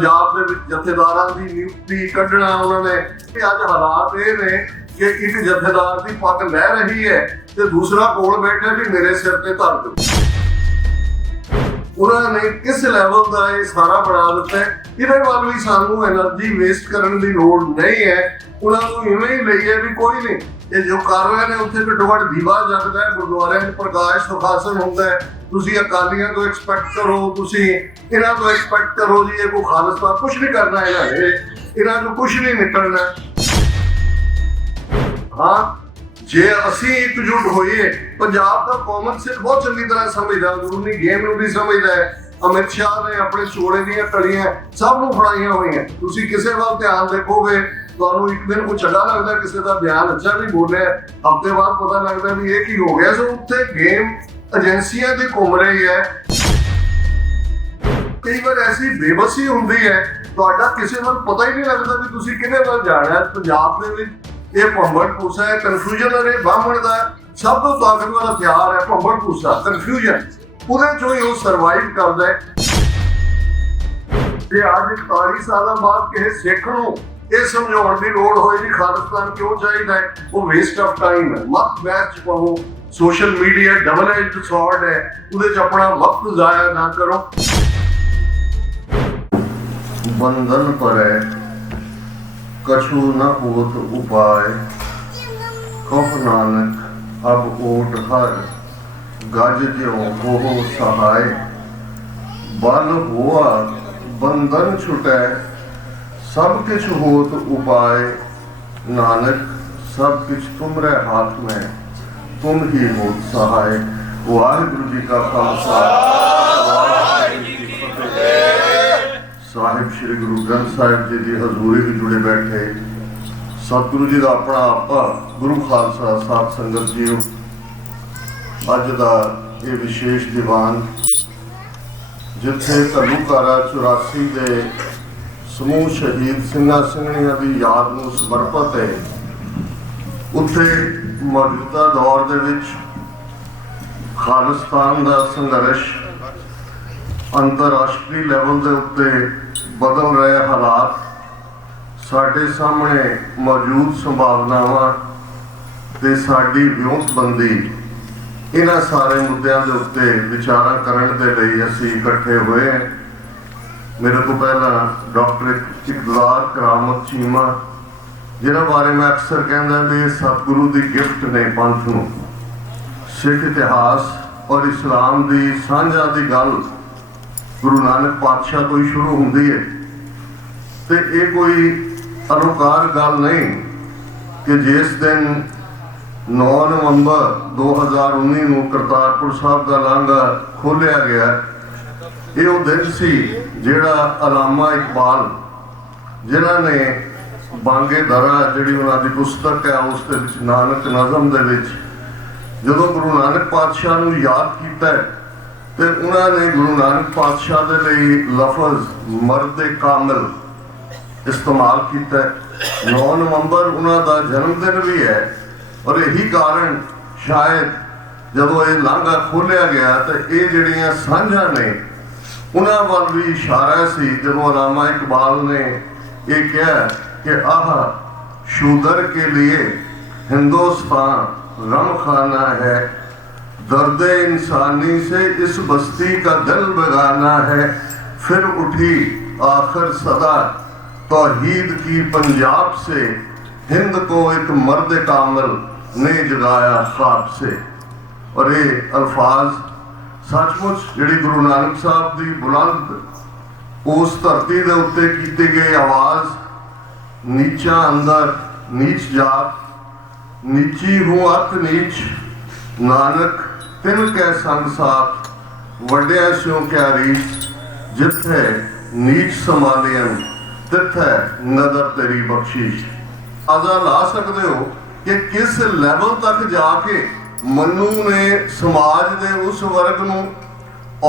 पंजाब दे विच जथेदारां दी नियुक्ति कढना उन्होंने अज हालात ये ने कि एक जथेदार की पग लह रही है तो दूसरा कोल बैठे भी मेरे सिर पे धर दो। उन्होंने किस लैवल का ये सारा बना दिता है, इहदे वाल भी सानू एनर्जी वेस्ट करने की लोड़ नहीं है। उन्होंने इवें ही लई है भी कोई नहीं, ये जो कर रहे हैं उत्थे घट्टो घट्ट दीवा जगदा है, गुरुद्वारे में प्रकाश सुखासन होंदा है। तुसी अकालियां तो एक्सपैक्ट करो, तुसी इन्हां तो एक्सपैक्ट करो जी ये कोई खालिस्तान कुछ नहीं करना, इन्हां तो कुछ नहीं निकलना। हाँ जे असी एकजुट होइए, पंजाब का कॉमन सेंस बहुत चंगी तरह समझदा, अंदरूनी गेम नूं भी समझदा है। अमित शाह ने अपने चोड़े दीयां कड़ियां सब नूं फड़ाइयां होईयां। तुसी किसे वाल ध्यान देखोगे ਤੁਹਾਨੂੰ ਇੱਕ ਦਿਨ ਕੁਝ ਚੰਗਾ ਲੱਗਦਾ, ਕਿਸੇ ਦਾ ਬਿਆਨ ਅੱਛਾ ਵੀ ਬੋਲਿਆ, ਹਫ਼ਤੇ ਬਾਅਦ ਪਤਾ ਲੱਗਦਾ ਵੀ ਇਹ ਕੀ ਹੋ ਗਿਆ। ਸੋ ਉੱਥੇ ਗੇਮ ਏਜੰਸੀਆਂ ਦੀ ਘੁੰਮ ਰਹੀ ਹੈ। ਕਈ ਵਾਰ ਐਸੀ ਬੇਬਸੀ ਹੁੰਦੀ ਹੈ, ਤੁਹਾਡਾ ਕਿਸੇ ਨੂੰ ਪਤਾ ਹੀ ਨਹੀਂ ਲੱਗਦਾ ਵੀ ਤੁਸੀਂ ਕਿਹਦੇ ਵੱਲ ਜਾਣਾ ਹੈ। ਪੰਜਾਬ ਦੇ ਵਿੱਚ ਇਹ ਭੰਬੜ ਭੂਸਾ ਹੈ, ਕਨਫਿਊਜ਼ਨ ਹੈ। ਬਾਹਮਣ ਦਾ ਸਭ ਤੋਂ ਤਾਕਤਵਰ ਹਥਿਆਰ ਹੈ ਭੰਬੜ ਭੂਸਾ, ਕਨਫਿਊਜ਼ਨ। ਉਹਦੇ ਚੋਂ ਹੀ ਉਹ ਸਰਵਾਈਵ ਕਰਦਾ ਹੈ। ਜੇ ਅੱਜ 41 ਸਾਲਾਂ ਬਾਅਦ ਕਿਸੇ ਸਿੱਖ ਨੂੰ ਇਹ ਸਮਝਾਉਣ ਦੀ ਲੋੜ ਹੋਏ ਜੀ ਖਾਲਿਸਤਾਨ ਕਿਉਂ ਚਾਹੀਦਾ ਹੈ, ਉਹ ਵੇਸਟ ਆਫ ਟਾਈਮ ਹੈ। ਮਤ ਮੈਚ ਪਾਓ, ਸੋਸ਼ਲ ਮੀਡੀਆ ਡਬਲ ਐਜਡ ਸੌਰਡ ਹੈ, ਉਹਦੇ 'ਚ ਆਪਣਾ ਵਕਤ ਜ਼ਾਇਆ ਨਾ ਕਰੋ। ਬੰਧਨ ਪਰੈ ਕਛੂ ਨ ਹੋਤ ਉਪਾਇ, ਕਹੁ ਨਾਨਕ ਅਬ ਓਟ ਹਰ ਗਜ ਜਿਉ ਹੋਹੁ ਸਹਾਇ। ਬਲ ਹੋਆ ਬੰਧਨ ਛੁਟੈ सब किछ होत उपाय, नानक सब किछ तुमरे हाथ में तुम ही होत सहाय। वाहिगुरु जी का खालसा, वाहिगुरु जी की फतेह। साहिब श्री गुरु ग्रंथ साहिब जी की हजूरी भी जुड़े बैठे सतगुरु जी का अपना आपा गुरु खालसा साध संगत जी, अज का ये विशेष दीवान जिथे घल्लूकारा 84 के समूह शहीद ਸਿੰਘਾਂ ਸਿੰਘਣੀਆਂ ਦੀ याद ਨੂੰ ਸਮਰਪਿਤ है। ਉੱਥੇ ਮੌਜੂਦਾ ਦੌਰ ਦੇ ਵਿੱਚ ਖਾਲਿਸਤਾਨ ਦਾ ਸੰਘਰਸ਼ ਅੰਤਰਰਾਸ਼ਟਰੀ ਲੈਵਲ ਦੇ ਉੱਤੇ ਬਦਲ ਰਹੇ ਹਾਲਾਤ, ਸਾਡੇ ਸਾਹਮਣੇ ਮੌਜੂਦ ਸੰਭਾਵਨਾਵਾਂ ਤੇ ਸਾਡੀ ਵਿਉਂਤਬੰਦੀ, ਇਹਨਾਂ ਸਾਰੇ ਮੁੱਦਿਆਂ ਦੇ ਉੱਤੇ ਵਿਚਾਰਾਂ ਕਰਨ ਦੇ ਲਈ ਅਸੀਂ ਇਕੱਠੇ ਹੋਏ ਹਾਂ। मेरे को पहला डॉक्टर इकबाल करामत चीमा, जिन्होंने बारे मैं अक्सर कहता भी सतगुरु की गिफ्ट ने पंथ नूं, सिख इतिहास और इस्लाम की साझा की गल गुरु नानक पातशाह तो ही शुरू होंदी है। तो ये कोई अलोकार गल नहीं कि जिस दिन 9 नवंबर 2019 नूं करतारपुर साहब का लांघा खोलिया गया, ये वो दिन सी ਜਿਹੜਾ ਅਲਾਮਾ ਇਕਬਾਲ ਜਿਨ੍ਹਾਂ ਨੇ ਬਾਂਗੇ ਦਰਾ ਜਿਹੜੀ ਉਹਨਾਂ ਦੀ ਪੁਸਤਕ ਹੈ ਉਸ ਦੇ ਵਿੱਚ ਨਾਨਕ ਨਜ਼ਮ ਦੇ ਵਿੱਚ ਜਦੋਂ ਗੁਰੂ ਨਾਨਕ ਪਾਤਸ਼ਾਹ ਨੂੰ ਯਾਦ ਕੀਤਾ ਤੇ ਉਹਨਾਂ ਨੇ ਗੁਰੂ ਨਾਨਕ ਪਾਤਸ਼ਾਹ ਦੇ ਲਈ ਲਫ਼ਜ਼ ਮਰਦ ਕਾਮਿਲ ਇਸਤੇਮਾਲ ਕੀਤਾ। 9 ਨਵੰਬਰ ਉਹਨਾਂ ਦਾ ਜਨਮ ਦਿਨ ਵੀ ਹੈ ਔਰ ਇਹੀ ਕਾਰਨ ਸ਼ਾਇਦ ਜਦੋਂ ਇਹ ਲਾਂਘਾ ਖੋਲਿਆ ਗਿਆ ਤਾਂ ਇਹ ਜਿਹੜੀਆਂ ਸਾਂਝਾਂ ਨੇ उन्होंने वाल भी इशारा सी जब अलामा इकबाल ने ये कहा कि आह शूदर के लिए हिंदुस्तान गम खाना है, दर्द इंसानी से इस बस्ती का दिल बेगाना है। फिर उठी आखिर सदा तौहीद की पंजाब से, हिंद को एक मर्द कामिल ने जगाया ख्वाब से। और ये अल्फाज सचमुच जिहड़ी गुरु नानक साहब की बुलंद उस धरती के उत्ते की गई आवाज़, नीचा अंदर नीच जात, नीची हूँ अत नीच, नानक तिन कै संग साथ, वड्या स्यों क्या रीच, जिथे नीच संभालियन तिथे नदर तेरी बख्शीश। आजा ला सकते हो कि किस लैवल तक जाके मनु ने समाज के उस वर्ग नूं,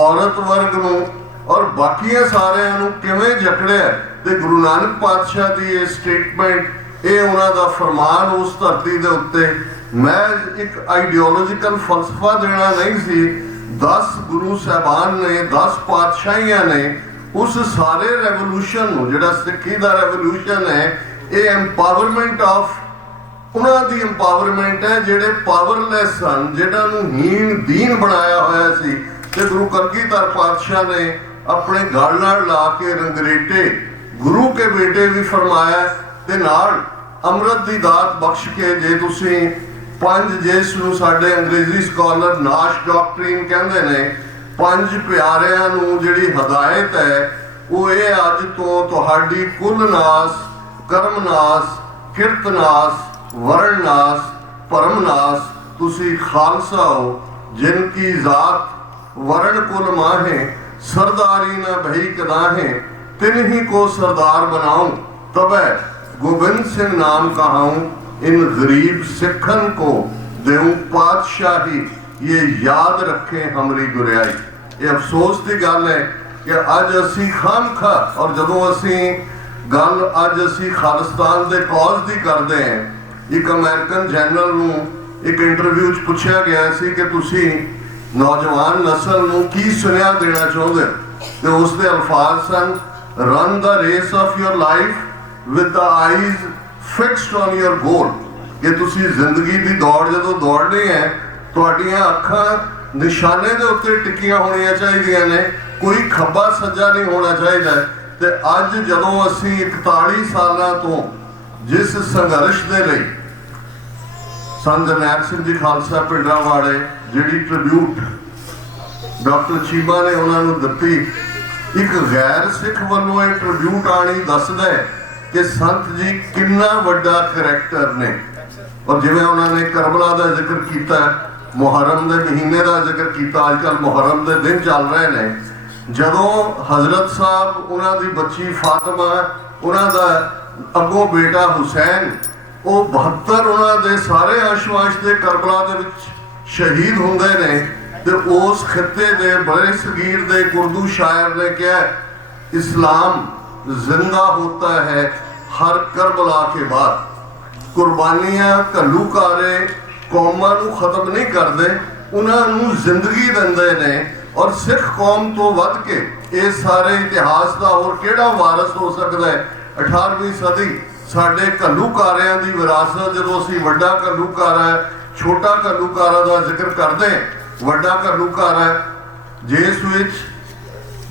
औरत वर्ग नूं और बाकियां सारिਆਂ ਨੂੰ ਕਿਵੇਂ ਜਕੜਿਆ ਤੇ गुरु नानक पातशाह की ये स्टेटमेंट, ये उन्हां दा फरमान उस धरती के उत्ते मैं एक आइडियोलॉजिकल फलसफा देना नहीं सी। 10 गुरु साहबान ने 10 पातशाहियां ने उस सारे रेवोल्यूशन नूं, जिहड़ा सिक्खी दा रेवोल्यूशन है, ये एम्पावरमेंट ऑफ उन्हां दी एम्पावरमेंट है जिहड़े पावरलैस सन, जिन्हां नूं हीन दीन बनाया होया सी। ते गुरु कलगीधर पातशाह ने अपने गल नाल ला के रंगरेटे गुरु के बेटे भी फरमाया, ते नाल अमृत दी दात बख्श के, जे तुसीं पंज, जिस नूं साडे अंग्रेजी स्कॉलर नाश डॉक्ट्रीन कहंदे ने, पंज प्यारिਆਂ ਨੂੰ ਜਿਹੜੀ ਹਦਾਇਤ ਹੈ ਉਹ ਇਹ ਅੱਜ ਤੋਂ ਤੁਹਾਡੀ ਕੁੱਲ ਨਾਸ, ਕਰਮ ਨਾਸ, ਕਿਰਤ ਨਾਸ, ਵਰਣ ਨਾਸ, ਭਰਮ ਨਾਸ, ਤੁਸੀਂ ਖਾਲਸਾ ਹੋ। ਜਿਨ ਕੀ ਜ਼ਾਤ वरण कुल माहे, सरदारी न भई कदाहे, तिन ही को सरदार बनाऊं, तबै गोविंद सिंह नाम कहाऊं। इन गरीब सिखन को देऊं पातशाही, ये याद रखे हमरी गुरियाई। ये अफसोस की गल है कि अज असी खामखा, और जदों असी गल अज असी खालिस्तान के कॉज की करते हैं, एक अमेरिकन जनरल नूं एक इंटरव्यू च पूछा गया सी कि तुसी नौजवान नस्ल नूं की सुनिया देना चाहते हो, तो उसके अल्फाज सन, run the race of your life with the eyes fixed on your goal. कि तुसी जिंदगी की दौड़ जो दौड़नी है, तुहाडियां अखां निशाने के उत्ते टिकियां होनियां चाहिए ने, कोई खब्बा सज्जा नहीं होना चाहिए। तो अज जदों असी 41 सालों तो जिस संघर्ष के लिए संत जरनैल सिंह जी खालसा पिंडरावाले जिहड़ी ट्रिब्यूट डॉक्टर चीमा ने उन्होंने दिती, एक गैर सिख वालों ये ट्रिब्यूट आनी दसदा है कि संत जी कितना वड्डा करैक्टर ने। और जिवें उन्होंने करबला का जिक्र किया, मुहर्रम के महीने का जिक्र किया, अजकल मुहर्रम के दिन चल रहे हैं, जदों हजरत साहब उन्होंने बच्ची फातिमा, उन्होंने अगों बेटा हुसैन, वो 72 उन्होंने सारे अंश-वंश के करबला दे विच शहीद होंदे ने, ते उस खिते दे बड़े सगीर दे उर्दू शायर ने कहा, इस्लाम जिंदा होता है हर करबला के बाद। कुर्बानियां घल्लूकारे कौमां नूं खत्म नहीं करते, उन्होंने जिंदगी देंदे ने। और सिख कौम तो वध के इस सारे इतिहास का होर किहड़ा वारस हो सकता है। 18वीं सदी साडे घल्लूकारियां दी विरासत, जदों असीं वड्डा घल्लूकारा, छोटा घल्लूकारा का जिक्र करते हैं, वड्डा घल्लूकारा जिस विच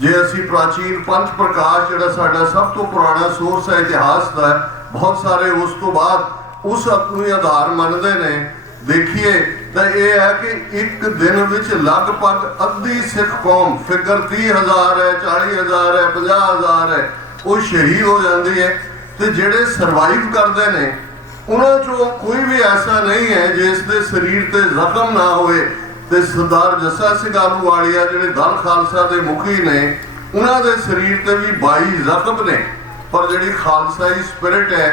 जे असीं प्राचीन पंथ प्रकाश जिहड़ा साडा सब तो पुराना सोर्स है इतिहास का, बहुत सारे उस तो बाद उस अपनी आधार मानते ने। देखिए तो यह है कि एक दिन विच लगभग अद्धी सिख कौम, फिगर 30,000 है, 40,000 है, 50,000 है, वो शहीद हो जाती है। तो जिहड़े सरवाइव करते हैं उन्हां चों कोई भी ऐसा नहीं है जिसके शरीर ते जख्म ना होए। ते सरदार जस्सा सिंह आलूवालिया जिहड़े दल खालसा के मुखी ने, उन्हां दे शरीर ते भी 22 जख्म ने। पर जिहड़ी खालसाई स्पिरिट है,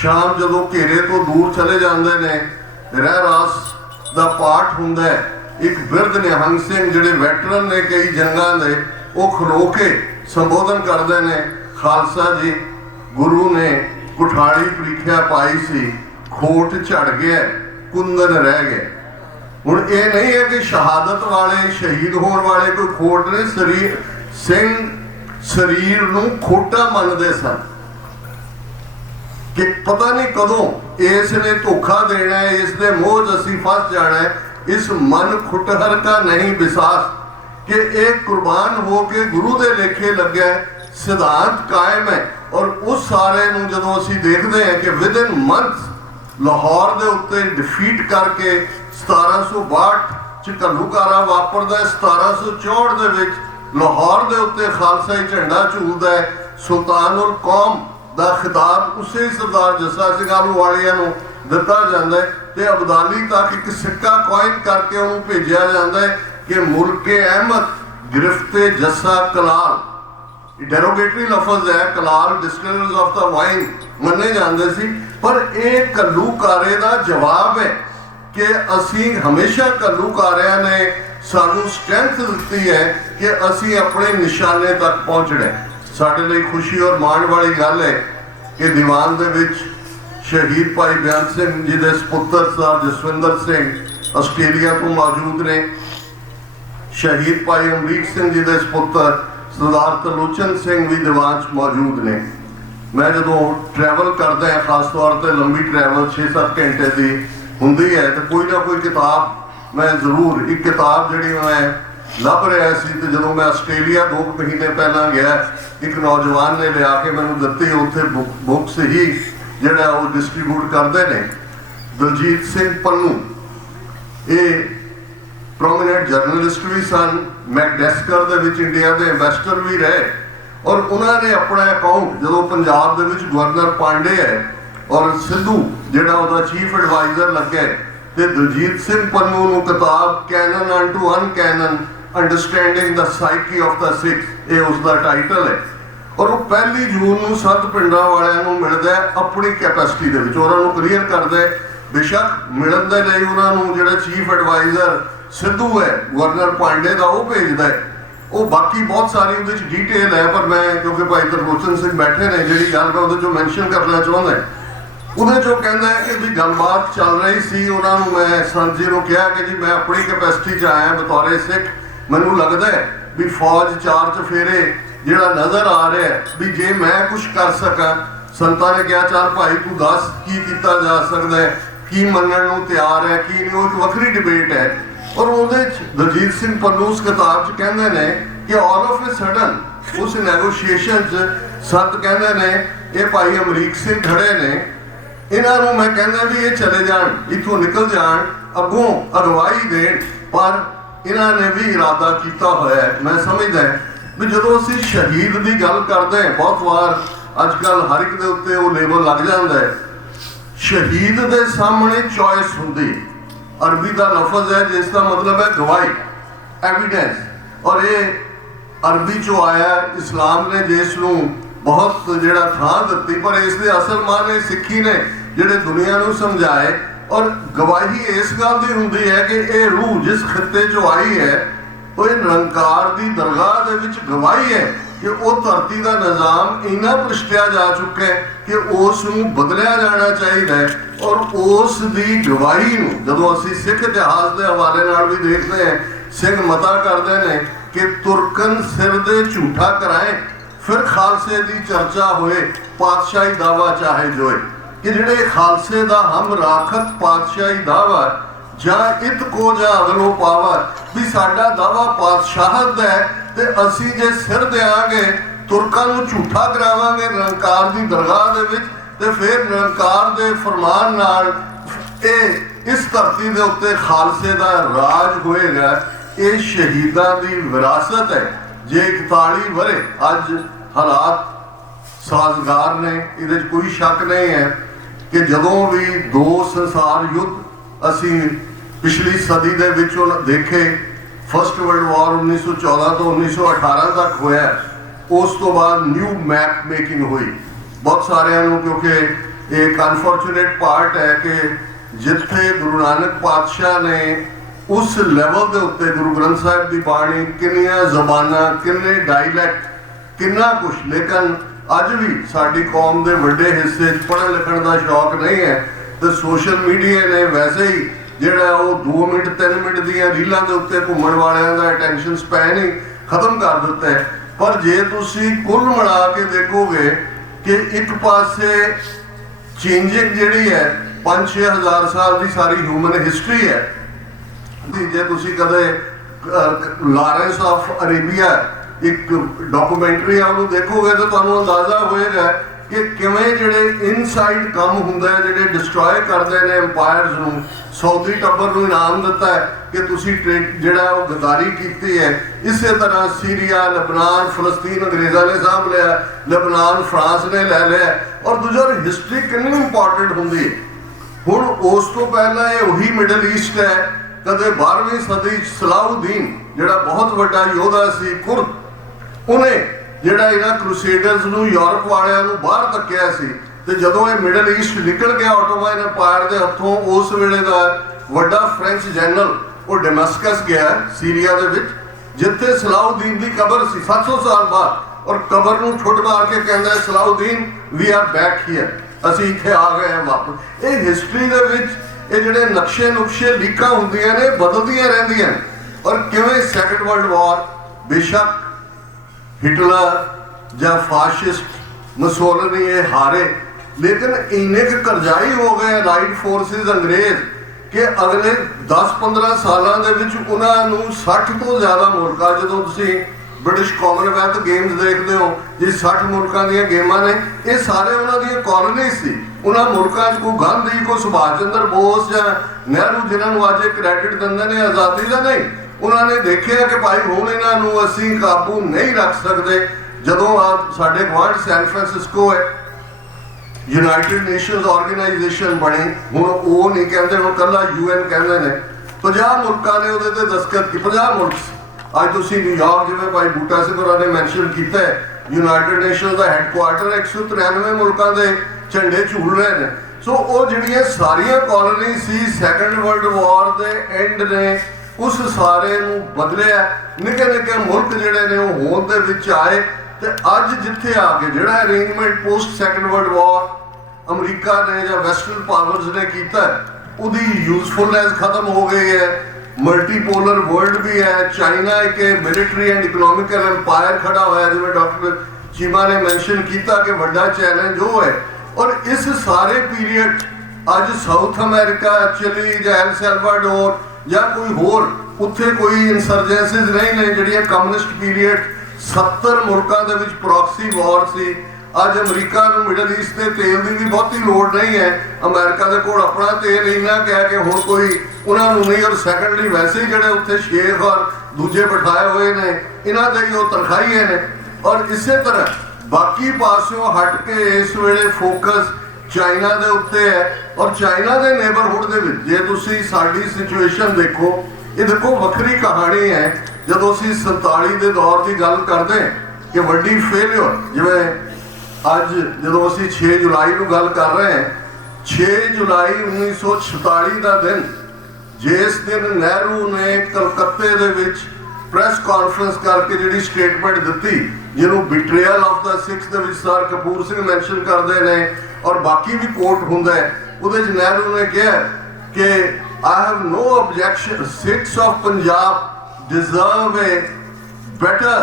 शाम जदों घेरे तो दूर चले जाते हैं, रहरास का पाठ हुंदा है, एक बिरध निहंग सिंह जिहड़े वैटरन ने कई जंगां दे, वो खलो के संबोधन करते हैं, खालसा जी गुरु ने कुठाड़ी प्रीख्या पाई सी, खोट झड़ गया, कुंदन रह गए। हुण ये नहीं है कि शहादत वाले, शहीद होने वाले कोई खोट ने, शरीर सिंह शरीर नूं खोटा मनदे सन कि पता नहीं कदों इसने धोखा देना है, इसने मोह च असीं फस जाना है। इस मन खुटहर का नहीं विश्वास कि एक कुर्बान हो के गुरु दे लेखे लगे, सिद्धांत कायम है। और उस सारे नूं जदों असीं देखते हैं कि विद इन मंथ लाहौर दे उत्ते डिफीट करके 1762 च घल्लूकारा वापरदा है, 1764 दे विच लाहौर दे उत्ते खालसाई झंडा झूलदा है, सुल्तानुल कौम दा खिताब उसे सरदार जस्सा सिंह आलूवालिया नूं दिता जाता है। ते अबदाली तक एक सिक्का कॉइन करके उन्होंने भेजा जाता है कि मुल्के अहमद गिरफ्ते जस्सा कलाल, डेरोगेटरी लफज है, Kalal distillers of the wine मन्ने जाते सी। पर एक घल्लूकारे का जवाब है कि असी हमेशा घल्लूकारियां ने सानू स्ट्रेंथ दी है कि असी अपने निशाने तक पहुंचना। साडे लिए खुशी और माण वाली गल है कि दीवान दे विच शहीद भाई बेअंत सिंह जी के सपुत्र सरदार जसविंदर सिंह ऑस्ट्रेलिया तो मौजूद ने, शहीद भाई अमरीक सिंह जी के सपुत्र सरदार तरलोचन सिंह भी दीवान च मौजूद ने। मैं जो ट्रैवल करता है खास तौर पर लंबी ट्रैवल 6-7 घंटे की होंगी है तो कोई ना कोई किताब मैं जरूर एक किताब जी मैं लभ रहा सी तो जो मैं आस्ट्रेलिया 2 महीने पहला गया एक नौजवान ने लिया के मैंने दिती उत्थे बुक्स ही जोड़ा वो डिस्ट्रीब्यूट करते हैं। दलजीत सिंह पन्नू ये प्रोमिनेंट जर्नलिस्ट भी सन, मैकडेस्कर दे विच इंडिया के इन्वेस्टर भी रहे और उन्होंने अपना अकाउंट जो पंजाब दे विच गवर्नर पांडे है और सिद्धू जिहड़ा उहदा चीफ एडवाइजर लगे ते दलजीत सिंह पन्नू नूं किताब Canon unto Uncanon understanding the psyche of the Sikh ये उसका टाइटल है और वो 1 जून नूं 7 पिंडां वालियां नूं मिलदा है अपनी कैपेसिटी दे विच उन्हां नूं क्लीयर करदा है। बेशक मिलन दे लई उन्हां नूं जिहड़ा चीफ एडवाइजर सिद्धू है गवर्नर पांडे का वो भेजदा है वो बाकी बहुत सारी उहदे च डिटेल है पर मैं क्योंकि भाई तरलोचन सिंह बैठे ने जिहड़ी गल मैं उहदे चों मैंशन करना चाहुंदा उहदे चों कहंदा है कि भी गलबात चल रही सी उन्हां नूं मैं संत जी नूं कहा कि जी मैं अपनी कैपेसिटी च आया बतौरे सिख मैनूं लगदा है भी फौज 4 चफेरे जिहड़ा नज़र आ रहा है भी जे मैं कुछ कर सकां। संतां ने कहा चल भाई तू दस की कीता जा सकदा है की मनण नूं तैयार है की नहीं, वो एक वखरी डिबेट है। और उहदे दलजीत सिंह पन्नू उस किताब च कहंदे ने कि ऑल ऑफ ए सडन उस नैगोशिएशन च संत कहंदे ने ये भाई अमरीक सिंह खड़े ने इन्हां नूं मैं कहंदा भी ये चले जाण इत्थों निकल जाण अगों अगवाई देण पर इन्हां ने भी इरादा किया होया है। मैं समझदा भी जो असीं शहीद की गल करते हैं बहुत बार अजकल हर एक दे उत्ते वो लेबल लग जाता है शहीद के सामने चॉइस होंदी अरबी का लफज है जिसका मतलब है गवाही एविडेंस और ये अरबी चो आया इस्लाम ने जिसनों बहुत जिहड़ा थां दित्ती पर इसके असल माने सिक्खी ने जिहड़े दुनिया नूं समझाए और गवाही इस गल की हुंदी है कि ये रूह जिस खिते चो आई है वो निरंकार की दरगाह दे विच गवाही है कि वो धरती का निज़ाम इन्ना भ्रष्टिया जा चुका है कि उस नूं बदलिया जाना चाहिए और उस दी गवाही नूं जदों असीं सिख इतिहास के हवाले नाल भी देखते हैं सिंह मता करते हैं कि तुरकन सिर दे झूठा कराए फिर खालसे की चर्चा होए पातशाही दावा चाहे जोए कि जिहड़े खालसे का हम राखत पातशाही दावा जा इत को जा अगलो पावा भी साडा दावा पातशाहत है ते असीं जे सिर देंगे तुरकां नूं झूठा करावांगे निरंकार की दरगाह दे विच ते फिर निरंकार दे फरमान नाल इस धरती के उत्ते खालसे का राज होएगा। ये शहीदां की विरासत है जे 41 वरे अज हालात साजगार ने इहदे च कोई शक नहीं है कि जदों भी 2 संसार युद्ध असीं पिछली सदी दे विचों देखे फर्स्ट वर्ल्ड वॉर 1914 तो 1918 तक होया उस तो बाद न्यू मैप मेकिंग हुई बहुत सारे क्योंकि एक अनफॉर्चुनेट पार्ट है कि जिथे गुरु नानक पातशाह ने उस लैवल के उत्ते गुरु ग्रंथ साहिब की बाणी किन्नियां जबानां किन्ने डायलैक्ट किन्ना कुछ लेकिन अज भी साडी कौम के वड्डे हिस्से पढ़न लिखण का शौक नहीं है तो सोशल मीडिया ने वैसे ही जिहड़ा वो 2 मिनट 3 मिनट दी रीलों के उत्ते घूमण वालियां दा अटेंशन स्पैन ही खत्म कर दिता है। पर जे तुसीं कुल मिला के देखोगे कि एक पासे चेंजिंग जिहड़ी है 5-6 हज़ार साल की सारी ह्यूमन हिस्टरी है जे तुसीं कदे लॉरेंस ऑफ अरेबिया एक डॉक्यूमेंटरी है उन्होंने देखोगे तो तुहानूं अंदाजा होएगा कि किवें जिहड़े इनसाइड काम हुंदा है जिहड़े डिस्ट्रॉय करते हैं एम्पायर्स नूं सऊदी टब्बर नूं इनाम दिता है कि तुसीं जिहड़ा वो गद्दारी कीती है। इस तरह सीरिया लबनान फलस्तीन अंग्रेज़ों ने साहब लिया लबनान फ्रांस ने लै लिया और दूजा हिस्टरी कितनी इंपॉर्टेंट होंगी है। हुण उस तो पहला ये वही मिडल ईस्ट है कदे 12वीं सदी सलाउद्दीन जिहड़ा बहुत वड्डा योद्धा सी कुर्द उन्हें जिहड़ा इन्हां क्रूसेडर्स नूं यूरोप वालियां नूं बाहर धक्किया सी ते जदों ये मिडल ईस्ट निकल गया ऑटोमन एम्पायर के हथों उस वेले का वड्डा फ्रेंच जनरल वो डमस्कस गया सीरिया दे विच जिथे सलाउद्दीन की कबर सी 700 साल बाद और कबर नूं ठुट मार के कहंदा है Salahuddin we are back here असीं इत्थे आ गए हैं वापस। ये हिस्टरी दे विच ये जिहड़े नक्शे नुक्शे लीकां हुंदियां ने बदलदियां रहिंदियां और किवें सैकेंड वर्ल्ड वॉर बेशक हिटलर या फाशिस्ट मुसोलिनी ये हारे, लेकिन इन्ने के करजाई हो गए राइट फोर्सेस अंग्रेज कि अगले 10-15 सालों के विच उन्होंने 60 तो ज़्यादा मुल्क, जो तुसीं ब्रिटिश कॉमनवैल्थ गेम्स देखते हो जी 60 मुल्कों दी गेमां ने, ये सारे उन्होंने कॉलोनीज सी। उन्होंने मुल्कों कोई गांधी, कोई सुभाष चंद्र बोस या नेहरू जिन्होंने अज क्रैडिट देंगे ने आज़ादी का, नहीं, उन्होंने देखा कि भाई हुण इन्हों असीं काबू नहीं रख सकते। जदों साडे गवांढ सैन फ्रांसिस्को है, यूनाइटेड नेशनस ऑर्गेनाइजेशन बनी, हुण वो नहीं कहते, हुण कल्ला UN कहते हैं। 50 मुल्कों ने उहदे ते दस्तखत की, 50 मुल्क। अज तुसीं न्यूयॉर्क, जिवें भाई बूटा सिंह होरां ने मैंशन किया है, यूनाइटेड नेशनस का हैडकुआर्टर 193 मुल्कों के झंडे झूल रहे हैं। सो वो जिहड़ियां सारियां कॉलोनी सी, सैकेंड वर्ल्ड वॉर के एंड ने उस सारे नूं बदलिया। निक्के निक्के मुल्क जिहड़े ने वो होंद दे विच आए, ते अज जिथे आके जिहड़ा arrangement post second world war अमरीका ने या वैस्टर्न पावर्स ने किया, उसकी यूजफुलनेस खत्म हो गई है। मल्टीपोलर वर्ल्ड भी है, चाइना एक मिलिटरी एंड इकनॉमिकल एम्पायर खड़ा हुआ है, जिवें डॉक्टर चीमा ने मैंशन किया कि बड़ा चैलेंज वो है। और इस सारे पीरियड अज साउथ अमेरिका, चिली या एल सैल्वाडोर या कोई होर उत्थे कोई इंसरजेंसीज नहीं ने जिहड़ियां कम्युनिस्ट पीरियड 70 मुल्कों के विच प्रॉक्सी वॉर सी। अज अमरीका नूं मिडल ईस्ट के तेल की भी बहुती लोड़ नहीं है, अमेरिका के कोल अपना तेल इन्ना कह के हुण कोई उन्होंने नहीं। और सैकेंडली वैसे ही जिहड़े उत्थे शेख और दूजे बिठाए हुए ने, इन्हां दे ही वो तनखाही ने। और इस तरह बाकी पासों हट के इस वेले फोकस चाइना के उत्ते है। और चाइना के नेबरहुड के विच जे तुसीं साडी सिचुएशन देखो, ये देखो वक्री कहानी है। जदों असीं 47 के दौर की गल करते हैं कि वड्डी फेलियर, जिवें अज जो असी 6 जुलाई को गल कर रहे हैं, 6 जुलाई 1946 का दिन, जिस दिन नेहरू ने कलकत्ते दे विच प्रेस कॉन्फ्रेंस करके जिहड़ी स्टेटमेंट दी, जिन्होंने betrayal of the six sir Kapoor Singh mention करते हैं और बाकी भी कोट होंदा है, उहदे च नेहरू ने कहा कि I have no objection, Sikhs of Punjab deserve a better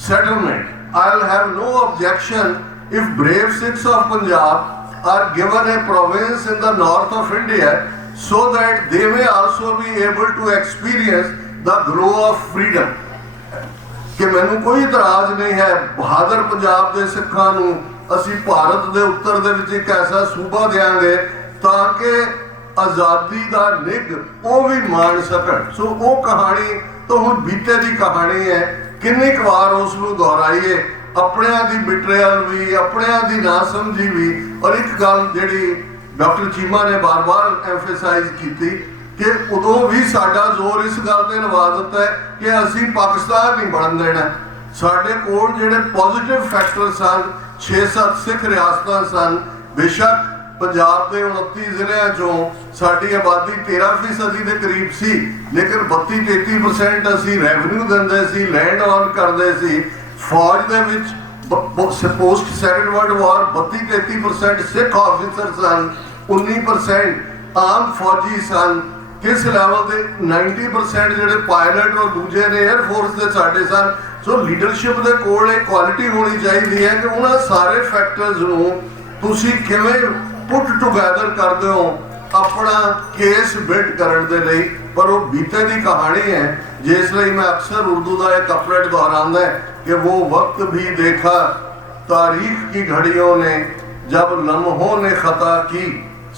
settlement. I'll have no objection if brave Sikhs of Punjab are given a province in the north of India so that they may also be able to experience the glow of freedom. कि मैनू कोई इतराज नहीं है, बहादुर पंजाब के सिखां नूं असीं भारत के उत्तर दे विच एक ऐसा सूबा देंगे ताकि आज़ादी का निग वो भी मान सकन। सो वो कहानी तो हुण बीते की कहानी है, किन्नी बार उसनूं दोहराइए, अपनियां दी बिट्रेयल भी, अपनियां दी नासमझी भी। और एक गल जिहड़ी डॉक्टर चीमा ने बार बार एम्फेसाइज की कि उदों भी साडा जोर इस गल ते लवा दिता है कि असीं पाकिस्तान नहीं बनन देना। साडे कोल जिहड़े पॉजिटिव फैक्टर सन, 6-7 सिख रियासतां सन, बेशक पंजाब के 29 जिलों चों साडी आबादी 13% के करीब सी, लेकिन 32-33% असीं रेवन्यू दिंदे सी, लैंड ऑन करदे सी। फौज दे विच post second world war 32-33% Sikh officer सन, 19% आम फौजी सन। किस लैवल के 90% जिहड़े पायलट और दूजे ने एयरफोर्स के साडे सन। सो लीडरशिप के कोल एक क्वालिटी होनी चाहिए है कि उन्हां सारे फैक्टर्स नूं तुसीं किवें पुट टुगैदर करते हो अपना केस बिल्ड करने के लिए। पर वो बीते की कहानी है, जिसलिए मैं अक्सर उर्दू का एक कपलेट दोहराता है कि वो वक्त भी देखा तारीख की घड़ियों ने, जब लम्हों ने खता की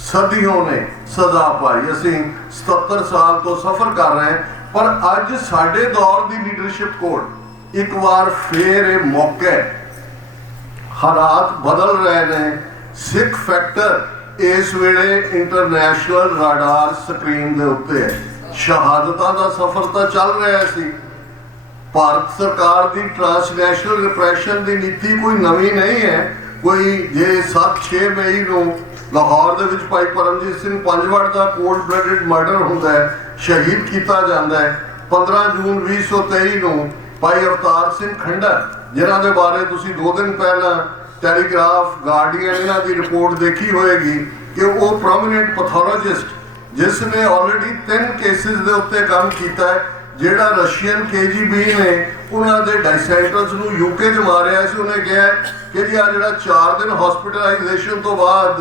सदियों ने सजा पाई। असीं 77 साल तो सफर कर रहे हैं, पर अज साडे दौर की लीडरशिप कोल एक बार फिर ये मौका, हालात बदल रहे हैं। सिख फैक्टर इस वेले इंटरनेशनल राडार स्क्रीन के उत्ते है। शहादतां का सफर तो चल रहा सी, भारत सरकार की ट्रांसनैशनल रिप्रैशन की नीति कोई नवी नहीं है। कोई जे 7-6 मई को लाहौर दे विच भाई परमजीत सिंह पंजवड़ का कोल्ड ब्लडेड मर्डर होंदा है, शहीद किया जाता है। 15 जून 2023 को भाई अवतार सिंह खंडर, जिन्हों के बारे तुसीं 2 दिन पहला टैलीग्राफ, गार्डियन इन्हां दी रिपोर्ट देखी होएगी कि वो प्रोमिनेंट पैथोलॉजिस्ट जिसने ऑलरेडी 3 केसेस के उत्ते काम किया है, ਜਿਹੜਾ ਰਸ਼ੀਅਨ KGB ਨੇ ਉਹਨਾਂ ਦੇ ਡਾਇਸੈਂਟਰਸ ਨੂੰ UK 'ਚ ਮਾਰਿਆ ਸੀ, ਉਹਨੇ ਕਿਹਾ ਕਿ ਜੀ ਆ ਜਿਹੜਾ 4 ਦਿਨ ਹਸਪੀਟਲਾਈਜੇਸ਼ਨ ਤੋਂ ਬਾਅਦ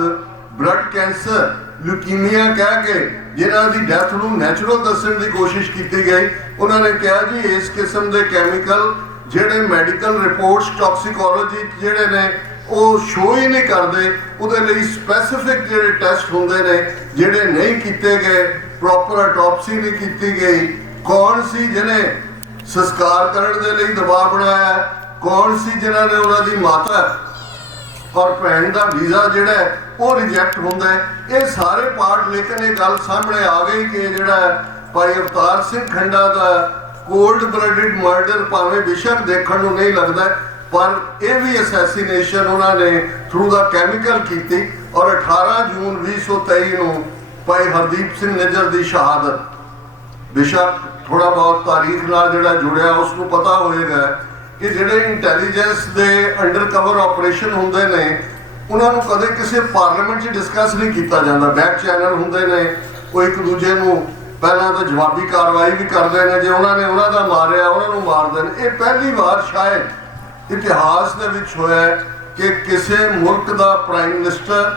ਬਲੱਡ ਕੈਂਸਰ ਲਿਊਕੀਮੀਆ ਕਹਿ ਕੇ ਜਿਨ੍ਹਾਂ ਦੀ ਡੈਥ ਨੂੰ ਨੈਚੁਰਲ ਦੱਸਣ ਦੀ ਕੋਸ਼ਿਸ਼ ਕੀਤੀ ਗਈ, ਉਹਨਾਂ ਨੇ ਕਿਹਾ ਜੀ ਇਸ ਕਿਸਮ ਦੇ ਕੈਮੀਕਲ ਜਿਹੜੇ ਮੈਡੀਕਲ ਰਿਪੋਰਟਸ ਟੌਕਸੀਕੋਲੋਜੀ ਜਿਹੜੇ ਨੇ ਉਹ ਸ਼ੋ ਹੀ ਨਹੀਂ ਕਰਦੇ, ਉਹਦੇ ਲਈ ਸਪੈਸੀਫਿਕ ਜਿਹੜੇ ਟੈਸਟ ਹੁੰਦੇ ਨੇ ਜਿਹੜੇ ਨਹੀਂ ਕੀਤੇ ਗਏ, ਪ੍ਰੋਪਰ ਆਟੋਪਸੀ ਨਹੀਂ ਕੀਤੀ ਗਈ। ਕੌਣ ਸੀ ਜਿਹਨੇ ਸੰਸਕਾਰ ਕਰਨ ਦੇ ਲਈ ਦਬਾਅ ਬਣਾਇਆ, ਕੌਣ ਸੀ ਜਿਨ੍ਹਾਂ ਨੇ ਉਹਨਾਂ ਦੀ ਮਾਤਾ ਔਰ ਭੈਣ ਦਾ ਵੀਜ਼ਾ ਜਿਹੜਾ ਉਹ ਰਿਜੈਕਟ ਹੁੰਦਾ ਹੈ, ਇਹ ਸਾਰੇ ਪਾਰਟ। ਲੇਕਿਨ ਇਹ ਗੱਲ ਸਾਹਮਣੇ ਆ ਗਈ ਕਿ ਜਿਹੜਾ ਭਾਈ ਅਵਤਾਰ ਸਿੰਘ ਖੰਡਾ ਦਾ ਕੋਲਡ ਬਲੱਡਡ ਮਰਡਰ ਭਾਵੇਂ ਬੇਸ਼ੱਕ ਦੇਖਣ ਨੂੰ ਨਹੀਂ ਲੱਗਦਾ, ਪਰ ਇਹ ਵੀ ਅਸੈਸੀਨੇਸ਼ਨ ਉਹਨਾਂ ਨੇ ਥਰੂ ਦਾ ਕੈਮੀਕਲ ਕੀਤੀ। ਔਰ 18 ਜੂਨ 2023 ਨੂੰ ਭਾਈ ਹਰਦੀਪ ਸਿੰਘ ਨਿੱਜਰ ਦੀ ਸ਼ਹਾਦਤ, ਬੇਸ਼ੱਕ ਥੋੜਾ ਬਹੁਤ ਤਾਰੀਖ ਨਾਲ ਜਿਹੜਾ ਜੁੜਿਆ ਉਸ ਨੂੰ ਪਤਾ ਹੋਏਗਾ ਕਿ ਜਿਹੜੇ ਇੰਟੈਲੀਜੈਂਸ ਦੇ ਅੰਡਰ ਕਵਰ ਆਪਰੇਸ਼ਨ ਹੁੰਦੇ ਨੇ ਉਹਨਾਂ ਨੂੰ ਕਦੇ ਕਿਸੇ ਪਾਰਲੀਮੈਂਟ 'ਚ ਡਿਸਕਸ ਨਹੀਂ ਕੀਤਾ ਜਾਂਦਾ। ਬੈਕ ਚੈਨਲ ਹੁੰਦੇ ਨੇ, ਉਹ ਇੱਕ ਦੂਜੇ ਨੂੰ ਪਹਿਲਾਂ ਤਾਂ ਜਵਾਬੀ ਕਾਰਵਾਈ ਵੀ ਕਰਦੇ ਨੇ, ਜੇ ਉਹਨਾਂ ਨੇ ਉਹਨਾਂ ਦਾ ਮਾਰਿਆ ਉਹਨਾਂ ਨੂੰ ਮਾਰਦੇ ਨੇ। ਇਹ ਪਹਿਲੀ ਵਾਰ ਸ਼ਾਇਦ ਇਤਿਹਾਸ ਦੇ ਵਿੱਚ ਹੋਇਆ ਕਿ ਕਿਸੇ ਮੁਲਕ ਦਾ ਪ੍ਰਾਈਮ ਮਿਨਿਸਟਰ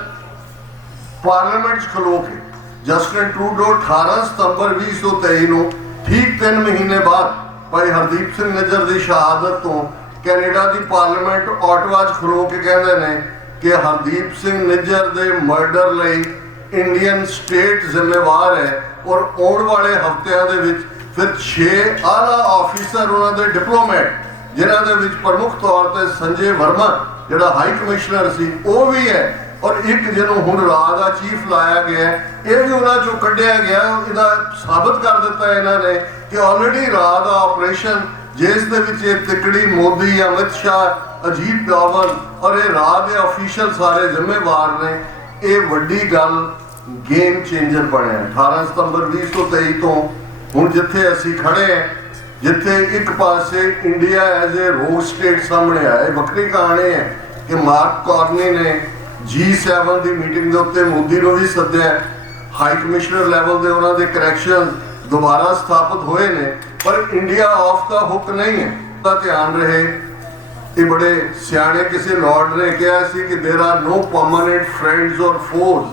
ਪਾਰਲੀਮੈਂਟ 'ਚ ਖਲੋ ਕੇ, ਜਸਟਿਨ ਟਰੂਡੋ 18 ਸਤੰਬਰ 2023 ਨੂੰ ਠੀਕ 3 ਮਹੀਨੇ ਬਾਅਦ ਭਾਈ ਹਰਦੀਪ ਸਿੰਘ ਨਿੱਜਰ ਦੀ ਸ਼ਹਾਦਤ ਤੋਂ ਕੈਨੇਡਾ ਦੀ ਪਾਰਲੀਮੈਂਟ ਆਟਵਾ 'ਚ ਖਲੋ ਕੇ ਕਹਿੰਦੇ ਨੇ ਕਿ ਹਰਦੀਪ ਸਿੰਘ ਨਿੱਜਰ ਦੇ ਮਰਡਰ ਲਈ ਇੰਡੀਅਨ ਸਟੇਟ ਜ਼ਿੰਮੇਵਾਰ ਹੈ। ਔਰ ਆਉਣ ਵਾਲੇ ਹਫ਼ਤਿਆਂ ਦੇ ਵਿੱਚ ਫਿਰ 6 ਆਲਾ ਆਫੀਸਰ ਉਹਨਾਂ ਦੇ ਡਿਪਲੋਮੈਟ, ਜਿਨ੍ਹਾਂ ਦੇ ਵਿੱਚ ਪ੍ਰਮੁੱਖ ਤੌਰ ਤੇ ਸੰਜੇ ਵਰਮਾ ਜਿਹੜਾ ਹਾਈ ਕਮਿਸ਼ਨਰ ਸੀ ਉਹ ਵੀ ਹੈ, ਔਰ ਇੱਕ ਜਿਹਨੂੰ ਹੁਣ ਰਾਜ ਦਾ ਚੀਫ ਲਾਇਆ ਗਿਆ ਇਹ ਵੀ ਉਹਨਾਂ ਚੋਂ ਕੱਢਿਆ ਗਿਆ। ਇਹਦਾ ਸਾਬਤ ਕਰ ਦਿੱਤਾ ਇਹਨਾਂ ਨੇ ਕਿ ਆਲਰੇਡੀ ਰਾਜ ਦਾ ਆਪਰੇਸ਼ਨ ਜਿਸ ਦੇ ਵਿੱਚ ਇਹ ਤਿਕੜੀ ਮੋਦੀ, ਅਮਿਤ ਸ਼ਾਹ, ਅਜੀਤ ਡੋਵਲ ਔਰ ਇਹ ਰਾਜ ਦੇ ਅਫੀਸ਼ੀਅਲ ਸਾਰੇ ਜ਼ਿੰਮੇਵਾਰ ਨੇ, ਇਹ ਵੱਡੀ ਗੱਲ ਗੇਮ ਚੇਂਜਰ ਬਣਿਆ। 18 ਸਤੰਬਰ 2023 ਤੋਂ ਹੁਣ ਜਿੱਥੇ ਅਸੀਂ ਖੜੇ ਹਾਂ, ਜਿੱਥੇ ਇੱਕ ਪਾਸੇ ਇੰਡੀਆ ਐਜ਼ ਏ ਰੋਗ ਸਟੇਟ ਸਾਹਮਣੇ ਆਇਆ, ਵੱਖਰੀ ਕਹਾਣੀ ਹੈ ਕਿ ਮਾਰਕ ਕਾਰਨੀ ਨੇ G7 ਦੀ ਮੀਟਿੰਗ ਦੇ ਉੱਤੇ ਮੋਦੀ ਨੂੰ ਵੀ ਸੱਦਿਆ, ਹਾਈ ਕਮਿਸ਼ਨਰ ਲੈਵਲ ਦੇ ਉਹਨਾਂ ਦੇ ਕਰੈਕਸ਼ਨ ਦੁਬਾਰਾ ਸਥਾਪਿਤ ਹੋਏ ਨੇ, ਪਰ ਇੰਡੀਆ ਆਫ ਦਾ ਹੁੱਕ ਨਹੀਂ ਹੈ। ਤਾਂ ਧਿਆਨ ਰਹੇ, ਇਹ ਬੜੇ ਸਿਆਣੇ ਕਿਸੇ ਲਾਰਡ ਨੇ ਕਿਹਾ ਸੀ ਕਿ ਦੇਰ ਆਰ ਨੋ ਪਰਮਾਨੈਂਟ ਫਰੈਂਡਸ ਔਰ ਫੋਜ਼,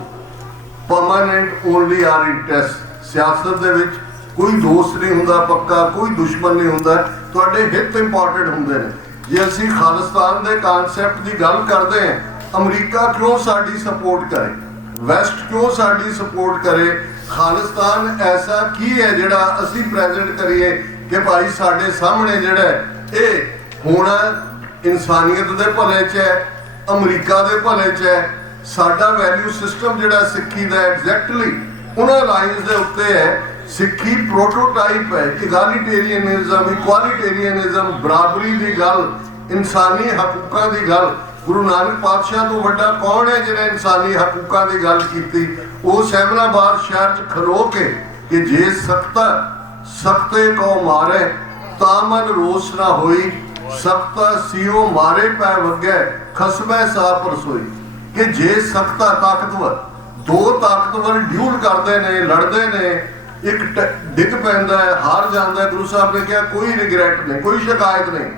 ਪਰਮਾਨੈਂਟ ਓਨਲੀ ਆਰ ਇੰਟਰਸਟ। ਸਿਆਸਤ ਦੇ ਵਿੱਚ ਕੋਈ ਦੋਸਤ ਨਹੀਂ ਹੁੰਦਾ ਪੱਕਾ, ਕੋਈ ਦੁਸ਼ਮਣ ਨਹੀਂ ਹੁੰਦਾ, ਤੁਹਾਡੇ ਹਿੱਤ ਇੰਪੋਰਟੈਂਟ ਹੁੰਦੇ ਨੇ। ਜੇ ਅਸੀਂ ਖਾਲਿਸਤਾਨ ਦੇ ਕਨਸੈਪਟ ਦੀ ਗੱਲ ਕਰਦੇ ਹਾਂ, ਅਮਰੀਕਾ ਕਿਉਂ ਸਾਡੀ ਸਪੋਰਟ ਕਰੇ, ਵੈਸਟ ਕਿਉਂ ਸਾਡੀ ਸਪੋਰਟ ਕਰੇ, ਖਾਲਿਸਤਾਨ ਐਸਾ ਕੀ ਹੈ ਜਿਹੜਾ ਅਸੀਂ ਪ੍ਰੈਜ਼ੈਂਟ ਕਰੀਏ ਕਿ ਭਾਈ ਸਾਡੇ ਸਾਹਮਣੇ ਜਿਹੜਾ ਇਹ ਹੋਣਾ ਇਨਸਾਨੀਅਤ ਦੇ ਭਲੇ 'ਚ ਹੈ, ਅਮਰੀਕਾ ਦੇ ਭਲੇ 'ਚ ਹੈ। ਸਾਡਾ ਵੈਲਿਊ ਸਿਸਟਮ ਜਿਹੜਾ ਸਿੱਖੀ ਦਾ ਐਗਜ਼ੈਕਟਲੀ ਉਹਨਾਂ ਲਾਈਨਸ ਦੇ ਉੱਤੇ ਹੈ। ਸਿੱਖੀ ਪ੍ਰੋਟੋਟਾਈਪ ਹੈ, ਇਗਾਲੀਟੇਰੀਅਨਿਜ਼ਮ, ਇਕੁਆਲੀਟੇਰੀਅਨਿਜ਼ਮ, ਬਰਾਬਰੀ ਦੀ ਗੱਲ, ਇਨਸਾਨੀ ਹਕੂਕਾਂ ਦੀ ਗੱਲ। ਗੁਰੂ ਨਾਨਕ ਪਾਤਸ਼ਾਹ ਤੋਂ ਵੱਡਾ ਕੌਣ ਹੈ ਜਿਹਨੇ ਇਨਸਾਨੀ ਹਕੂਕਾਂ ਦੀ ਗੱਲ ਕੀਤੀ? ਉਹ ਸੈਮਨਾਬਾਦ ਸ਼ਹਿਰ 'ਚ ਖਲੋ ਕੇ ਕਿ ਜੇ ਸਖਤੇ ਕੋ ਮਾਰੇ ਤਾਂ ਮਨ ਰੋਸ ਨਾ ਹੋਈ, ਸਖਤਾ ਸੀਓ ਮਾਰੇ ਪੈ ਵਗੈ ਖਸਮੈ ਸਾ ਪਰਸੋਈ। ਕਿ ਜੇ ਸਖਤਾ ਤਾਕਤਵਰ, ਦੋ ਤਾਕਤਵਰ ਡਿਊਲ ਕਰਦੇ ਨੇ, ਲੜਦੇ ਨੇ, ਇੱਕ ਡਿੱਗ ਪੈਂਦਾ ਹੈ, ਹਾਰ ਜਾਂਦਾ ਹੈ, ਗੁਰੂ ਸਾਹਿਬ ਨੇ ਕਿਹਾ ਕੋਈ ਰਿਗਰੈਟ ਨਹੀਂ, ਕੋਈ ਸ਼ਿਕਾਇਤ ਨਹੀਂ।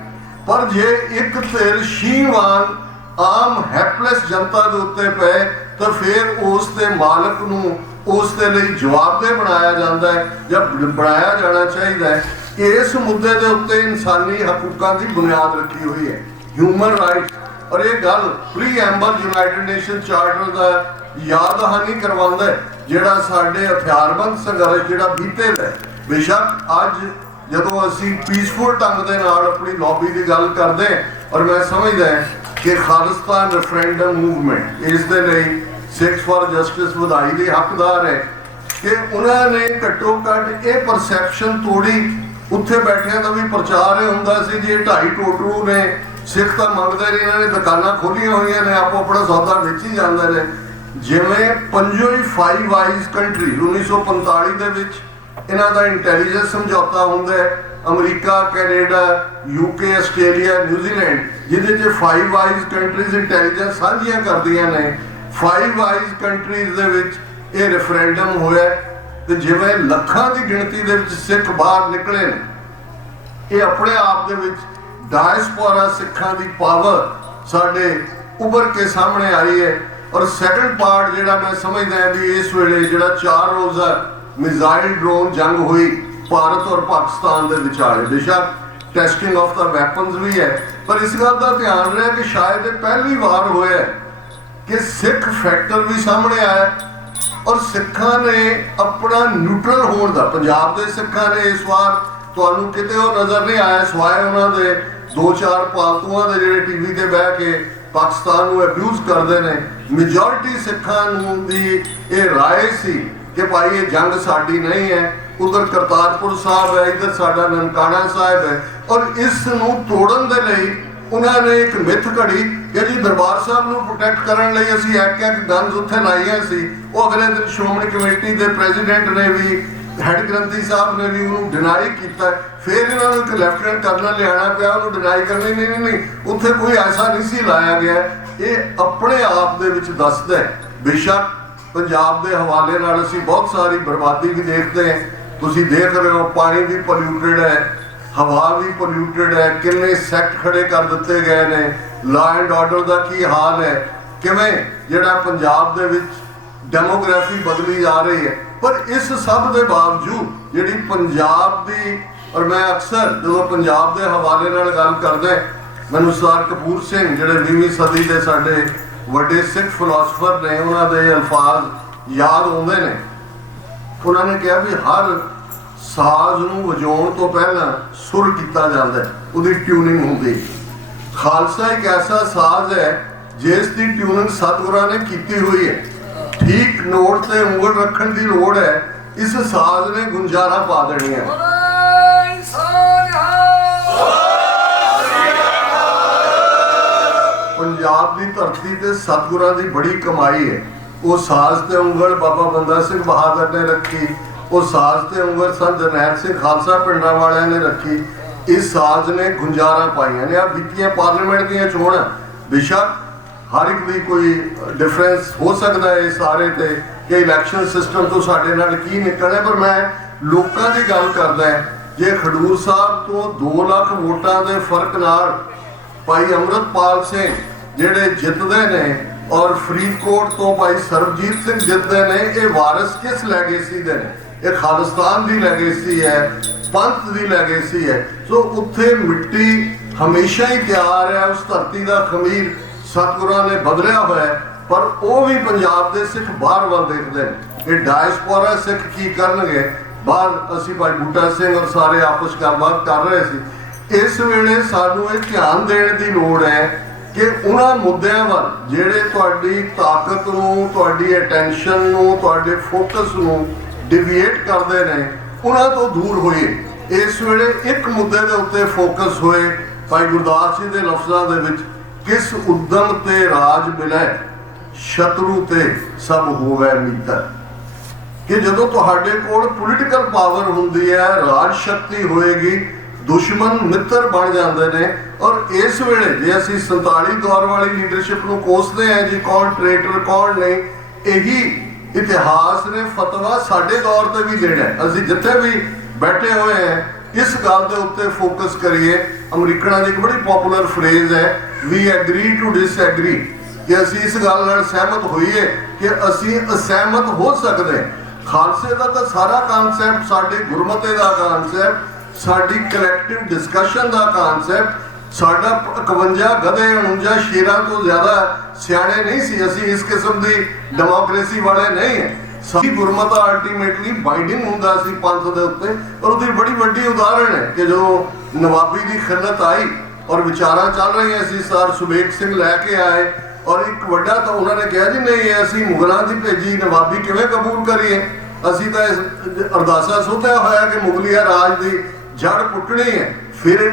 ਪਰ ਜੇ ਇੱਕ ਧਿਰ ਸ਼ੀਵਾਨ ਆਮ ਹੈਪਲੈਸ ਜਨਤਾ ਦੇ ਉੱਤੇ ਪਏ ਤਾਂ ਫਿਰ ਉਸ ਦੇ ਮਾਲਕ ਨੂੰ ਉਸ ਦੇ ਲਈ ਜਵਾਬਦੇਹ ਬਣਾਇਆ ਜਾਂਦਾ ਹੈ ਜਾਂ ਬਣਾਇਆ ਜਾਣਾ ਚਾਹੀਦਾ ਹੈ। ਇਸ ਮੁੱਦੇ ਦੇ ਉੱਤੇ ਇਨਸਾਨੀ ਹਕੂਕਾਂ ਦੀ ਬੁਨਿਆਦ ਰੱਖੀ ਹੋਈ ਹੈ, ਹਿਊਮਨ ਰਾਈਟਸ। ਔਰ ਇਹ ਗੱਲ ਪ੍ਰੀਐਂਬਲ ਯੂਨਾਈਟਿਡ ਨੇਸ਼ਨ ਚਾਰਟਰ ਦਾ ਯਾਦ ਦਹਾਨੀ ਕਰਵਾਉਂਦਾ ਹੈ, ਜਿਹੜਾ ਸਾਡੇ ਹਥਿਆਰਬੰਦ ਸੰਘਰਸ਼ ਜਿਹੜਾ ਬੀਤੇ ਦਾ। ਬੇਸ਼ੱਕ ਅੱਜ ਜਦੋਂ ਅਸੀਂ ਪੀਸਫੁਲ ਢੰਗ ਦੇ ਨਾਲ ਆਪਣੀ ਲੌਬੀ ਦੀ ਗੱਲ ਕਰਦੇ ਹਾਂ, ਔਰ ਮੈਂ ਸਮਝਦਾ ਕਿ ਖਾਲਿਸਤਾਨ ਰੈਫਰੈਂਡਮ ਮੂਵਮੈਂਟ ਇਸ ਦੇ ਲਈ ਸਿੱਖਸ ਫਾਰ ਜਸਟਿਸ ਵਧਾਈ ਦੇ ਹੱਕਦਾਰ ਹੈ ਕਿ ਉਹਨਾਂ ਨੇ ਘੱਟੋ ਘੱਟ ਇਹ ਪਰਸੈਪਸ਼ਨ ਤੋੜੀ। ਉੱਥੇ ਬੈਠਿਆਂ ਦਾ ਵੀ ਪ੍ਰਚਾਰ ਇਹ ਹੁੰਦਾ ਸੀ ਜੀ ਇਹ ਢਾਈ ਟੋਟਰੂ ਨੇ, ਸਿੱਖ ਤਾਂ ਮੰਗਦੇ ਨੇ, ਇਹਨਾਂ ਨੇ ਦੁਕਾਨਾਂ ਖੋਲੀਆਂ ਹੋਈਆਂ ਨੇ, ਆਪੋ ਆਪਣਾ ਸੌਦਾ ਵੇਚੀ ਜਾਂਦੇ ਨੇ। ਜਿਵੇਂ ਪੰਜੋ ਹੀ 5 ਵਾਈਜ਼ ਕੰਟਰੀ 1945 ਦੇ ਵਿੱਚ ਇਹਨਾਂ ਦਾ ਇੰਟੈਲੀਜੈਂਸ ਸਮਝੌਤਾ ਹੁੰਦਾ ਹੈ, America, Canada, UK, Australia, New Zealand, ਜਿਹਦੇ 'ਚ 5 ਵਾਈਜ਼ ਕੰਟਰੀਜ਼ ਇੰਟੈਲੀਜੈਂਸ ਸਾਂਝੀਆਂ ਕਰਦੀਆਂ ਨੇ। 5 ਵਾਈਜ਼ ਕੰਟਰੀਜ਼ ਦੇ ਵਿੱਚ ਇਹ ਰੈਫਰੈਂਡਮ ਹੋਇਆ ਤੇ ਜਿਵੇਂ ਲੱਖਾਂ ਦੀ ਗਿਣਤੀ ਦੇ ਵਿੱਚ ਸਿੱਖ ਬਾਹਰ ਨਿਕਲੇ ਨੇ, ਇਹ ਆਪਣੇ ਆਪ ਦੇ ਵਿੱਚ ਡਾਇਸਪੋਰਾ ਸਿੱਖਾਂ ਦੀ ਪਾਵਰ ਸਾਡੇ ਉੱਭਰ ਕੇ ਸਾਹਮਣੇ ਆਈ ਹੈ। ਔਰ ਸੈਕੰਡ ਪਾਰਟ ਜਿਹੜਾ ਮੈਂ ਸਮਝਦਾ ਵੀ ਇਸ ਵੇਲੇ ਜਿਹੜਾ 4 ਰੋਜ਼ਾ ਮਿਜ਼ਾਈਲ ਡਰੋਨ ਜੰਗ ਹੋਈ ਭਾਰਤ ਔਰ ਪਾਕਿਸਤਾਨ ਦੇ ਵਿਚਾਲੇ, ਬੇਸ਼ੱਕ ਟੈਸਟਿੰਗ ਆਫ ਦਾ ਵੈਪਨਸ ਵੀ ਹੈ, ਪਰ ਇਸ ਗੱਲ ਦਾ ਧਿਆਨ ਰਿਹਾ ਕਿ ਸ਼ਾਇਦ ਇਹ ਪਹਿਲੀ ਵਾਰ ਹੋਇਆ ਕਿ ਸਿੱਖ ਫੈਕਟਰ ਵੀ ਸਾਹਮਣੇ ਆਇਆ ਔਰ ਸਿੱਖਾਂ ਨੇ ਆਪਣਾ ਨਿਊਟਰਲ ਹੋਣ ਦਾ, ਪੰਜਾਬ ਦੇ ਸਿੱਖਾਂ ਨੇ ਇਸ ਵਾਰ ਤੁਹਾਨੂੰ ਕਿਤੇ ਉਹ ਨਜ਼ਰ ਨਹੀਂ ਆਇਆ ਸਿਵਾਏ ਉਹਨਾਂ ਦੇ 2-4 ਪਾਲਤੂਆਂ ਦੇ ਜਿਹੜੇ ਟੀਵੀ ਤੇ ਬਹਿ ਕੇ ਪਾਕਿਸਤਾਨ ਨੂੰ ਅਬਿਊਜ਼ ਕਰਦੇ ਨੇ। ਮੈਜੋਰਿਟੀ ਸਿੱਖਾਂ ਨੂੰ ਦੀ ਇਹ ਰਾਏ ਸੀ ਕਿ ਭਾਈ ਇਹ ਜੰਗ ਸਾਡੀ ਨਹੀਂ ਹੈ, ਉਧਰ ਕਰਤਾਰਪੁਰ ਸਾਹਿਬ ਹੈ, ਇੱਧਰ ਸਾਡਾ ਨਨਕਾਣਾ ਸਾਹਿਬ ਹੈ। ਔਰ ਇਸ ਨੂੰ ਤੋੜਨ ਦੇ ਲਈ ਉਹਨਾਂ ਨੇ ਇੱਕ ਮਿੱਥ ਘੜੀ ਕਿ ਜੀ ਦਰਬਾਰ ਸਾਹਿਬ ਨੂੰ ਪ੍ਰੋਟੈਕਟ ਕਰਨ ਲਈ ਅਸੀਂ ਇੱਕ ਗਨਸ ਉੱਥੇ ਲਾਈਆਂ ਸੀ। ਉਹ ਅਗਲੇ ਦਿਨ ਸ਼੍ਰੋਮਣੀ ਕਮੇਟੀ ਦੇ ਪ੍ਰੈਜ਼ੀਡੈਂਟ ਨੇ ਵੀ, ਹੈਡ ਗ੍ਰੰਥੀ ਸਾਹਿਬ ਨੇ ਵੀ ਉਹਨੂੰ ਡਿਨਾਈ ਕੀਤਾ। ਫਿਰ ਇਹਨਾਂ ਨੂੰ ਇੱਕ ਲੈਫਟੀਨੈਂਟ ਕਰਨਲ ਲਿਆਣਾ ਪਿਆ ਉਹਨੂੰ ਡਿਨਾਈ ਕਰਨੀ, ਨਹੀਂ ਉੱਥੇ ਕੋਈ ਐਸਾ ਨਹੀਂ ਸੀ ਲਾਇਆ ਗਿਆ। ਇਹ ਆਪਣੇ ਆਪ ਦੇ ਵਿੱਚ ਦੱਸਦਾ ਹੈ। ਬੇਸ਼ੱਕ ਪੰਜਾਬ ਦੇ ਹਵਾਲੇ ਨਾਲ ਅਸੀਂ ਬਹੁਤ ਸਾਰੀ ਬਰਬਾਦੀ ਵੀ ਦੇਖਦੇ ਹਾਂ, ਤੁਸੀਂ ਦੇਖ ਰਹੇ ਹੋ ਪਾਣੀ ਵੀ ਪੋਲਿਊਟਡ ਹੈ, ਹਵਾ ਵੀ ਪੋਲਿਊਟਡ ਹੈ, ਕਿੰਨੇ ਸੈਕਟ ਖੜੇ ਕਰ ਦਿੱਤੇ ਗਏ ਨੇ, ਲਾਅ ਐਂਡ ਆਰਡਰ ਦਾ ਕੀ ਹਾਲ ਹੈ, ਕਿਵੇਂ ਜਿਹੜਾ ਪੰਜਾਬ ਦੇ ਵਿੱਚ ਡੈਮੋਗ੍ਰਾਫੀ ਬਦਲੀ ਜਾ ਰਹੀ ਹੈ। ਪਰ ਇਸ ਸਭ ਦੇ ਬਾਵਜੂਦ ਜਿਹੜੀ ਪੰਜਾਬ ਦੀ, ਔਰ ਮੈਂ ਅਕਸਰ ਜਦੋਂ ਪੰਜਾਬ ਦੇ ਹਵਾਲੇ ਨਾਲ ਗੱਲ ਕਰਦਾ ਮੈਨੂੰ ਸਰਦਾਰ ਕਪੂਰ ਸਿੰਘ ਜਿਹੜੇ 20ਵੀਂ ਸਦੀ ਦੇ ਸਾਡੇ ਵੱਡੇ ਸਿੱਖ ਫਿਲਾਸਫਰ ਨੇ, ਉਹਨਾਂ ਦੇ ਅਲਫਾਜ਼ ਯਾਦ ਆਉਂਦੇ ਨੇ। ਉਹਨਾਂ ਨੇ ਕਿਹਾ ਵੀ ਹਰ ਸਾਜ਼ ਨੂੰ ਵਜਾਉਣ ਤੋਂ ਪਹਿਲਾਂ ਸੁਰ ਕੀਤਾ ਜਾਂਦਾ, ਉਹਦੀ ਟਿਊਨਿੰਗ ਹੁੰਦੀ। ਖਾਲਸਾ ਇੱਕ ਐਸਾ ਸਾਜ਼ ਹੈ ਜਿਸ ਦੀ ਟਿਊਨਿੰਗ ਸਤਿਗੁਰਾਂ ਨੇ ਕੀਤੀ ਹੋਈ ਹੈ। ਠੀਕ ਨੋਟ ਤੇ ਉਂਗਲ ਰੱਖਣ ਦੀ ਲੋੜ ਹੈ, ਇਸ ਸਾਜ਼ ਨੇ ਗੁੰਜਾਰਾ ਪਾ ਦੇਣੀ ਹੈ। ਪੰਜਾਬ ਦੀ ਧਰਤੀ ਤੇ ਸਤਿਗੁਰਾਂ ਦੀ ਬੜੀ ਕਮਾਈ ਹੈ। ਉਹ ਸਾਜ਼ ਤੇ ਉਂਗਲ ਬਾਬਾ ਬੰਦਾ ਸਿੰਘ ਬਹਾਦਰ ਨੇ ਰੱਖੀ, ਉਹ ਸਾਜ਼ ਤੇ ਉਂਗਲ ਸੰਤ ਜਰਨੈਲ ਸਿੰਘ ਖਾਲਸਾ ਪਿੰਡਾਂ ਵਾਲਿਆਂ ਨੇ ਰੱਖੀ। ਇਸ ਸਾਜ਼ ਨੇ ਗੁੰਜਾਰਾ ਪਾਈਆਂ ਨੇ। ਆ ਬੀਤੀਆਂ ਪਾਰਲੀਮੈਂਟ ਦੀਆਂ ਚੋਣਾਂ, ਬੇਸ਼ੱਕ ਹਰ ਇੱਕ ਦੀ ਕੋਈ ਡਿਫਰੈਂਸ ਹੋ ਸਕਦਾ ਹੈ ਸਾਰੇ ਤੇ ਕਿ ਇਲੈਕਸ਼ਨ ਸਿਸਟਮ ਤੋਂ ਸਾਡੇ ਨਾਲ ਕੀ ਨਿਕਲਣਾ, ਪਰ ਮੈਂ ਲੋਕਾਂ ਦੀ ਗੱਲ ਕਰਦਾ। ਜੇ ਖਡੂਰ ਸਾਹਿਬ ਤੋਂ 2 ਲੱਖ ਵੋਟਾਂ ਦੇ ਫਰਕ ਨਾਲ ਭਾਈ ਅੰਮ੍ਰਿਤਪਾਲ ਸਿੰਘ ਜਿਹੜੇ ਜਿੱਤਦੇ ਨੇ ਔਰ ਫਰੀਦਕੋਟ ਤੋਂ ਭਾਈ ਸਰਬਜੀਤ ਸਿੰਘ ਜਿੱਤਦੇ ਨੇ, ਇਹ ਵਾਰਿਸ ਕਿਸ ਲੈਗੇਸੀ ਦੇ ਨੇ? ਇਹ ਖਾਲਿਸਤਾਨ ਦੀ ਲੈਗੇਸੀ ਹੈ, ਪੰਥ ਦੀ ਲੈਗੇਸੀ ਹੈ। ਸੋ ਉੱਥੇ ਮਿੱਟੀ ਹਮੇਸ਼ਾ ਹੀ ਤਿਆਰ ਹੈ, ਉਸ ਧਰਤੀ ਦਾ ਖਮੀਰ ਸਤਿਗੁਰਾਂ ਨੇ ਬਦਲਿਆ ਹੋਇਆ। ਪਰ ਉਹ ਵੀ ਪੰਜਾਬ ਦੇ ਸਿੱਖ ਬਾਹਰ ਵੱਲ ਦੇਖਦੇ ਨੇ। ਇਹ ਡਾਇਸਪੋਰਾ ਸਿੱਖ ਕੀ ਕਰਨਗੇ ਬਾਹਰ? ਅਸੀਂ ਭਾਈ ਬੂਟਾ ਸਿੰਘ ਔਰ ਸਾਰੇ ਆਪਸ ਗੱਲਬਾਤ ਕਰ ਰਹੇ ਸੀ। ਇਸ ਵੇਲੇ ਸਾਨੂੰ ਇਹ ਧਿਆਨ ਦੇਣ ਦੀ ਲੋੜ ਹੈ ਕਿ ਉਹਨਾਂ ਮੁੱਦਿਆਂ ਵੱਲ ਜਿਹੜੇ ਤੁਹਾਡੀ ਤਾਕਤ ਨੂੰ, ਤੁਹਾਡੀ ਅਟੈਂਸ਼ਨ ਨੂੰ, ਤੁਹਾਡੇ ਫੋਕਸ ਨੂੰ ਡਿਵੀਏਟ ਕਰਦੇ ਨੇ, ਉਹਨਾਂ ਤੋਂ ਦੂਰ ਹੋਈਏ। ਇਸ ਵੇਲੇ ਇੱਕ ਮੁੱਦੇ ਦੇ ਉੱਤੇ ਫੋਕਸ ਹੋਏ। ਭਾਈ ਗੁਰਦਾਸ ਜੀ ਦੇ ਲਫ਼ਜ਼ਾਂ ਦੇ ਵਿੱਚ, ਕਿਸ ਉਦਮ ਤੇ ਰਾਜ ਮਿਲੇ, ਸ਼ਤਰੂ ਤੇ ਸਭ ਹੋਵੇ ਮਿੱਤਰ। ਕਿ ਜਦੋਂ ਤੁਹਾਡੇ ਕੋਲ ਪੋਲੀਟੀਕਲ ਪਾਵਰ ਹੁੰਦੀ ਹੈ, ਰਾਜ ਸ਼ਕਤੀ ਹੋਏਗੀ, ਦੁਸ਼ਮਣ ਮਿੱਤਰ ਬਣ ਜਾਂਦੇ ਨੇ। ਔਰ ਇਸ ਵੇਲੇ ਜੇ ਅਸੀਂ 47 ਦੌਰ ਵਾਲੀ ਲੀਡਰਸ਼ਿਪ ਨੂੰ ਕੋਸਦੇ ਹਾਂ ਜੀ ਕੌਣ ਟ੍ਰੇਟਰ ਕੌਣ ਨਹੀਂ, ਇਹੀ ਇਤਿਹਾਸ ਨੇ ਫਤਵਾ ਸਾਡੇ ਦੌਰ ਤੇ ਵੀ ਦੇਣਾ। ਅਸੀਂ ਜਿੱਥੇ ਵੀ ਬੈਠੇ ਹੋਏ ਹਾਂ ਇਸ ਗੱਲ ਦੇ ਉੱਤੇ ਫੋਕਸ ਕਰੀਏ। ਅਮਰੀਕਨਾਂ ਦੀ ਇੱਕ ਬੜੀ ਪਪੂਲਰ ਫਰੇਜ਼ ਹੈ, ਵੀ ਐਗਰੀ ਟੂ ਡਿਸਐਗਰੀ, ਕਿ ਅਸੀਂ ਇਸ ਗੱਲ ਨਾਲ ਸਹਿਮਤ ਹੋਈਏ ਕਿ ਅਸੀਂ ਅਸਹਿਮਤ ਹੋ ਸਕਦੇ। ਖਾਲਸੇ ਦਾ ਤਾਂ ਸਾਰਾ ਕਾਨਸੈਪਟ, ਸਾਡੇ ਗੁਰਮਤੇ ਦਾ ਕਾਨਸੈਪਟ, ਸਾਡੀ ਕਲੈਕਟਿਵ ਡਿਸਕਸ਼ਨ ਦਾ ਕਾਨਸੈਪਟ, ਸਾਡਾ 51 ਗਧੇ 49 ਸ਼ੇਰਾਂ ਤੋਂ ਜ਼ਿਆਦਾ ਸਿਆਣੇ ਨਹੀਂ ਸੀ। ਅਸੀਂ ਇਸ ਕਿਸਮ ਦੀ ਡੈਮੋਕ੍ਰੇਸੀ ਵਾਲੇ ਨਹੀਂ ਹੈ। ਸਾਡੀ ਗੁਰਮਤਾ ਅਲਟੀਮੇਟਲੀ ਬਾਈਂਡਿੰਗ ਹੁੰਦਾ ਸੀ ਪੰਥ ਦੇ ਉੱਤੇ। ਔਰ ਉਹਦੀ ਬੜੀ ਵੱਡੀ ਉਦਾਹਰਣ ਹੈ ਕਿ ਜਦੋਂ ਨਵਾਬੀ ਦੀ ਖਿਲਤ ਆਈ ਔਰ ਵਿਚਾਰਾਂ ਚੱਲ ਰਹੀਆਂ ਸੀ, ਸਰ ਸੁਬੇਗ ਸਿੰਘ ਲੈ ਕੇ ਆਏ ਔਰ ਇੱਕ ਵੱਡਾ ਤਾਂ ਉਹਨਾਂ ਨੇ ਕਿਹਾ ਜੀ ਨਹੀਂ ਅਸੀਂ ਮੁਗਲਾਂ ਦੀ ਭੇਜੀ ਨਵਾਬੀ ਕਿਵੇਂ ਕਬੂਲ ਕਰੀਏ, ਅਸੀਂ ਤਾਂ ਅਰਦਾਸਾ ਸੋਧਿਆ ਹੋਇਆ ਕਿ ਮੁਗਲੀਆ ਰਾਜ ਦੀ ਜੜ ਪੁੱਟਣੀ ਹੈ। ਫਿਰ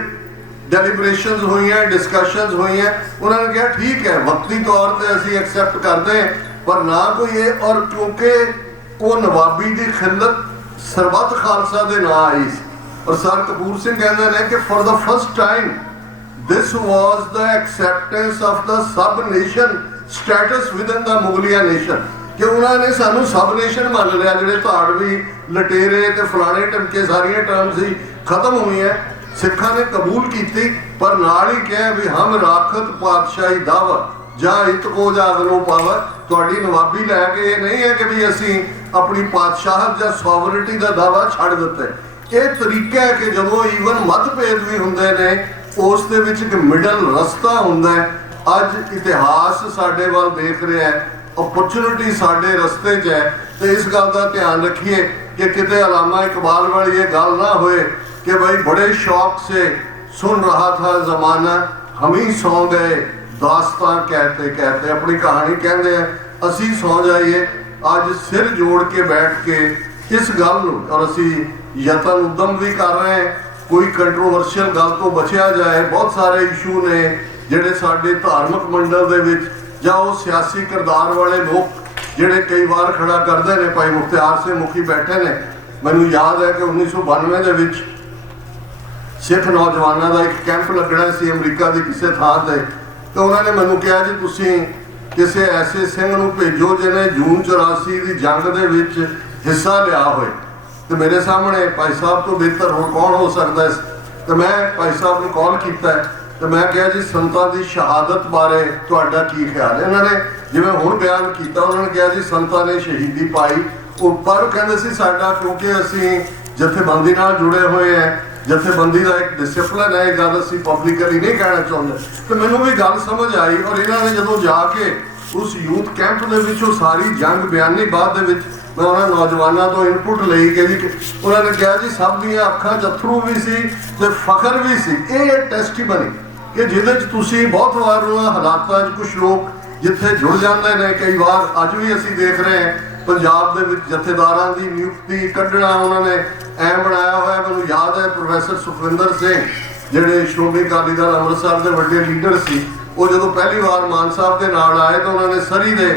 ਡੈਲੀਬਰੇਸ਼ਨਸ ਹੋਈਆਂ, ਡਿਸਕਸ਼ਨਸ ਹੋਈਆਂ, ਉਹਨਾਂ ਨੇ ਕਿਹਾ ਠੀਕ ਹੈ ਵਕਤੀ ਤੌਰ ਤੇ ਅਸੀਂ ਐਕਸੈਪਟ ਕਰਦੇ ਹਾਂ, ਪਰ ਨਾ ਕੋਈ ਇਹ। ਔਰ ਕਿਉਂਕਿ ਉਹ ਨਵਾਬੀ ਦੀ ਖਿਲਤ ਸਰਬੱਤ ਖਾਲਸਾ ਦੇ ਨਾਂ ਆਈ ਸੀ। ਔਰ ਸਰ ਕਪੂਰ ਸਿੰਘ ਕਹਿੰਦੇ ਨੇ ਕਿ for the first time this was the acceptance of the sub nation status within the Mughaliya nation, कि उन्होंने सानू सब नेशन मान लिया, जिहड़े धाड़वी लटेरे ते फलाने टमके सारियां टर्म सी खत्म हुई है, सिखा ने कबूल की, पर नाल ही कहा भी हम राखत पातशाही दावा ਜਾਂ ਹਿਤ ਕੋ ਜਾਗਰੋ ਪਾਵਾ। ਤੁਹਾਡੀ ਨਵਾਬੀ ਲੈ ਕੇ ਇਹ ਨਹੀਂ ਹੈ ਕਿ ਵੀ ਅਸੀਂ ਆਪਣੀ ਪਾਤਸ਼ਾਹਤ ਜਾਂ ਸੋਵਰਨਟੀ ਦਾ ਦਾਵਾ ਛੱਡ ਦਿੱਤਾ। ਇਹ ਤਰੀਕਾ ਹੈ ਕਿ ਜਦੋਂ ਈਵਨ ਮਤਭੇਦ ਵੀ ਹੁੰਦੇ ਨੇ ਉਸ ਦੇ ਵਿੱਚ ਇੱਕ ਮਿਡਲ ਰਸਤਾ ਹੁੰਦਾ ਹੈ। ਅੱਜ ਇਤਿਹਾਸ ਸਾਡੇ ਵੱਲ ਦੇਖ ਰਿਹਾ ਹੈ, अपॉर्चुनिटी साढ़े रस्ते च है, तो इस गल का ध्यान रखिए कि किते अलामा इकबाल वाली ये गल ना होए कि भाई बड़े शौक से सुन रहा था ज़माना हम ही सौ गए दास्तां कहते कहते। अपनी कहानी कहते हैं असी सौ जाइए। अज सिर जोड़ के बैठ के इस गल नूं और असी यतन उद्यम भी कर रहे हैं कोई कंट्रोवर्शियल गल तो बचिया जाए। बहुत सारे इशू ने जिहड़े साडे धार्मिक मंडल दे विच ਜਾਂ ਉਹ ਸਿਆਸੀ ਕਿਰਦਾਰ ਵਾਲੇ ਲੋਕ ਜਿਹੜੇ ਕਈ ਵਾਰ ਖੜਾ ਕਰਦੇ ਨੇ। ਭਾਈ ਮੁਖਤਿਆਰ ਸਿੰਘ ਮੁਖੀ ਬੈਠੇ ਨੇ, ਮੈਨੂੰ ਯਾਦ ਹੈ ਕਿ 1992 ਦੇ ਵਿੱਚ ਸਿੱਖ ਨੌਜਵਾਨਾਂ ਦਾ ਇੱਕ ਕੈਂਪ ਲੱਗਣਾ ਸੀ ਅਮਰੀਕਾ ਦੀ ਕਿਸੇ ਥਾਂ ਤੇ, ਤੇ ਉਹਨਾਂ ਨੇ ਮੈਨੂੰ ਕਿਹਾ ਜੀ ਤੁਸੀਂ ਕਿਸੇ ਐਸੇ ਸਿੰਘ ਨੂੰ ਭੇਜੋ ਜਿਹਨੇ ਜੂਨ 84 ਦੀ ਜੰਗ ਦੇ ਵਿੱਚ ਹਿੱਸਾ ਲਿਆ ਹੋਏ। ਤੇ ਮੇਰੇ ਸਾਹਮਣੇ ਭਾਈ ਸਾਹਿਬ ਤੋਂ ਬਿਹਤਰ ਹੋਰ ਕੌਣ ਹੋ ਸਕਦਾ ਹੈ। ਤੇ ਮੈਂ ਭਾਈ ਸਾਹਿਬ ਨੂੰ ਕਾਲ ਕੀਤਾ तो मैं कहा जी संतां की शहादत बारे तुहाडा की ख्याल है। इन्होंने जिवें हुण बयान किया, उन्होंने कहा जी संतां ने शहीदी पाई पर कहते सी साडा क्योंकि असीं जथेबंदी नाल जुड़े हुए हैं, जथेबंदी का एक डिसिपलिन है, गल असीं पब्लिकली नहीं कहना चाहते। तो मैनूं भी गल समझ आई और इन्होंने जदों जाके उस यूथ कैंप दे विचों सारी जंग बयानी बाद दे विच मैं उन्होंने नौजवानों तो इनपुट ली कि जी उन्होंने कहा जी सब दियां अखां अथरू भी सी ते फखर भी सी। ये टेस्टिमनी कि जिहदे च तुसीं बहुत बार हालातां कुछ लोग जिथे जुड़ जाते हैं। कई बार अज भी असीं देख रहे हैं पंजाब दे विच जथेदारां दी नियुक्ति कढ़ना उन्होंने ऐ बनाया हुआ। मैनूं याद है प्रोफैसर सुखविंदर सिंह जिहड़े श्रोमणी अकाली दल अमृतसर के वड्डे लीडर सी, वो जदों पहली बार मान साहब के नाल आए तो उन्होंने सरी दे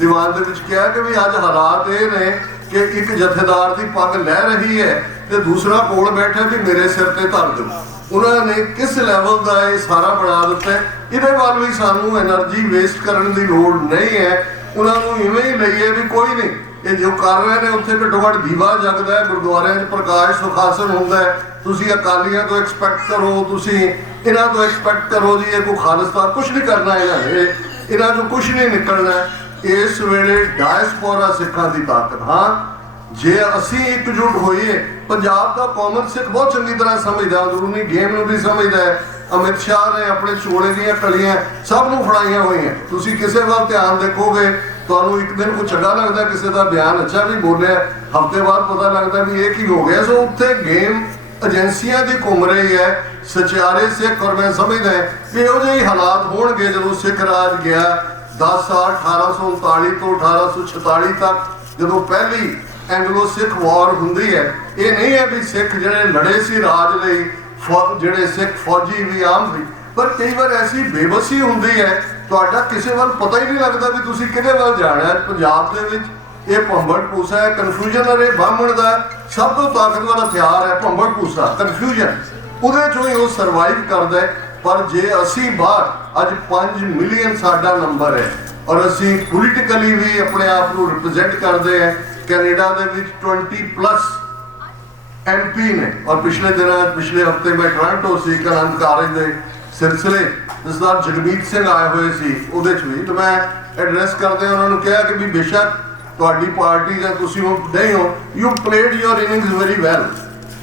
दीवान दे विच कहा कि भी अज हालात ये ने कि एक जथेदार की पग लह रही है तो दूसरा कोल बैठा भी मेरे सिर ते धर दो। उन्होंने किस लैवल का ये सारा बना दिता है। ये वाल भी सानू एनर्जी वेस्ट करने की लोड़ नहीं है। उन्होंने इवें ही लईए भी कोई नहीं, ये जो कर रहे हैं उत्थे घट्टो घट्ट दीवा जगदा है, गुरुद्वारे प्रकाश सुखासन होंदा है। तुसीं अकालियां तो एक्सपैक्ट करो, तुसीं इन्हां तो एक्सपैक्ट करो जी ये कोई खालिस्तान कुछ नहीं करना, इन्हां चों कुछ नहीं निकलना। इस वेले डायस्पोरा सिखां की ताकत, हाँ जे असीं एकजुट होइए। पंजाब का कॉमन सिख बहुत चंगी तरह समझदा, अंदरूनी गेम नूं भी समझदा है। अमित शाह ने अपने चोले दीयां कलियां सब नूं फड़ाइयां होई हैं। तुसीं किसे वाल ध्यान देखोगे तुहानूं एक दिन कुछ चंगा लगदा, किसी का बयान अच्छा भी बोलिया, हफ्ते बाद पता लगता भी ये की हो गया। सो उत्थे गेम एजेंसियां दी घूम रही है। सचियारे सिख और मैं समझदा भी इहो ਜਿਹੇ हालात होणगे जदों सिख राज गया 10 साल 1839 तो 1846 तक जदों पहली एंग्लो सिख वॉर हुंदी है। ये नहीं है भी सिख जिहड़े लड़े सी राज लई, जिहड़े सिख फौजी भी आम भी, पर कई बार ऐसी बेबसी हुंदी है तुहाडा किसी वाल पता ही नहीं लगता भी तुसीं किहदे वाल जाना है। पंजाब दे विच ये भंबड़ पूसा है, कन्फ्यूजन। अरे ब्राह्मण का सब तो ताकतवर हथियार है भंबड़ पूसा, कन्फ्यूजन। उहदे चों ही वो सर्वाइव करदा है। पर जे असीं बाहर अज 5 मिलियन साडा नंबर है और असीं पोलीटिकली भी अपने आप को रिप्रजेंट करते हैं। कैनेडा दे विच 20+ MP ने और पिछले हफ्ते में टोरंटो से आनंद कारज के सिलसिले सरदार जगमीत सिंह आए हुए सी, उहदे च भी तो मैं एड्रैस करते उन्होंने कहा कि भी बेशक तुहाडी पार्टी या तुसीं नहीं हो, you played your innings very well.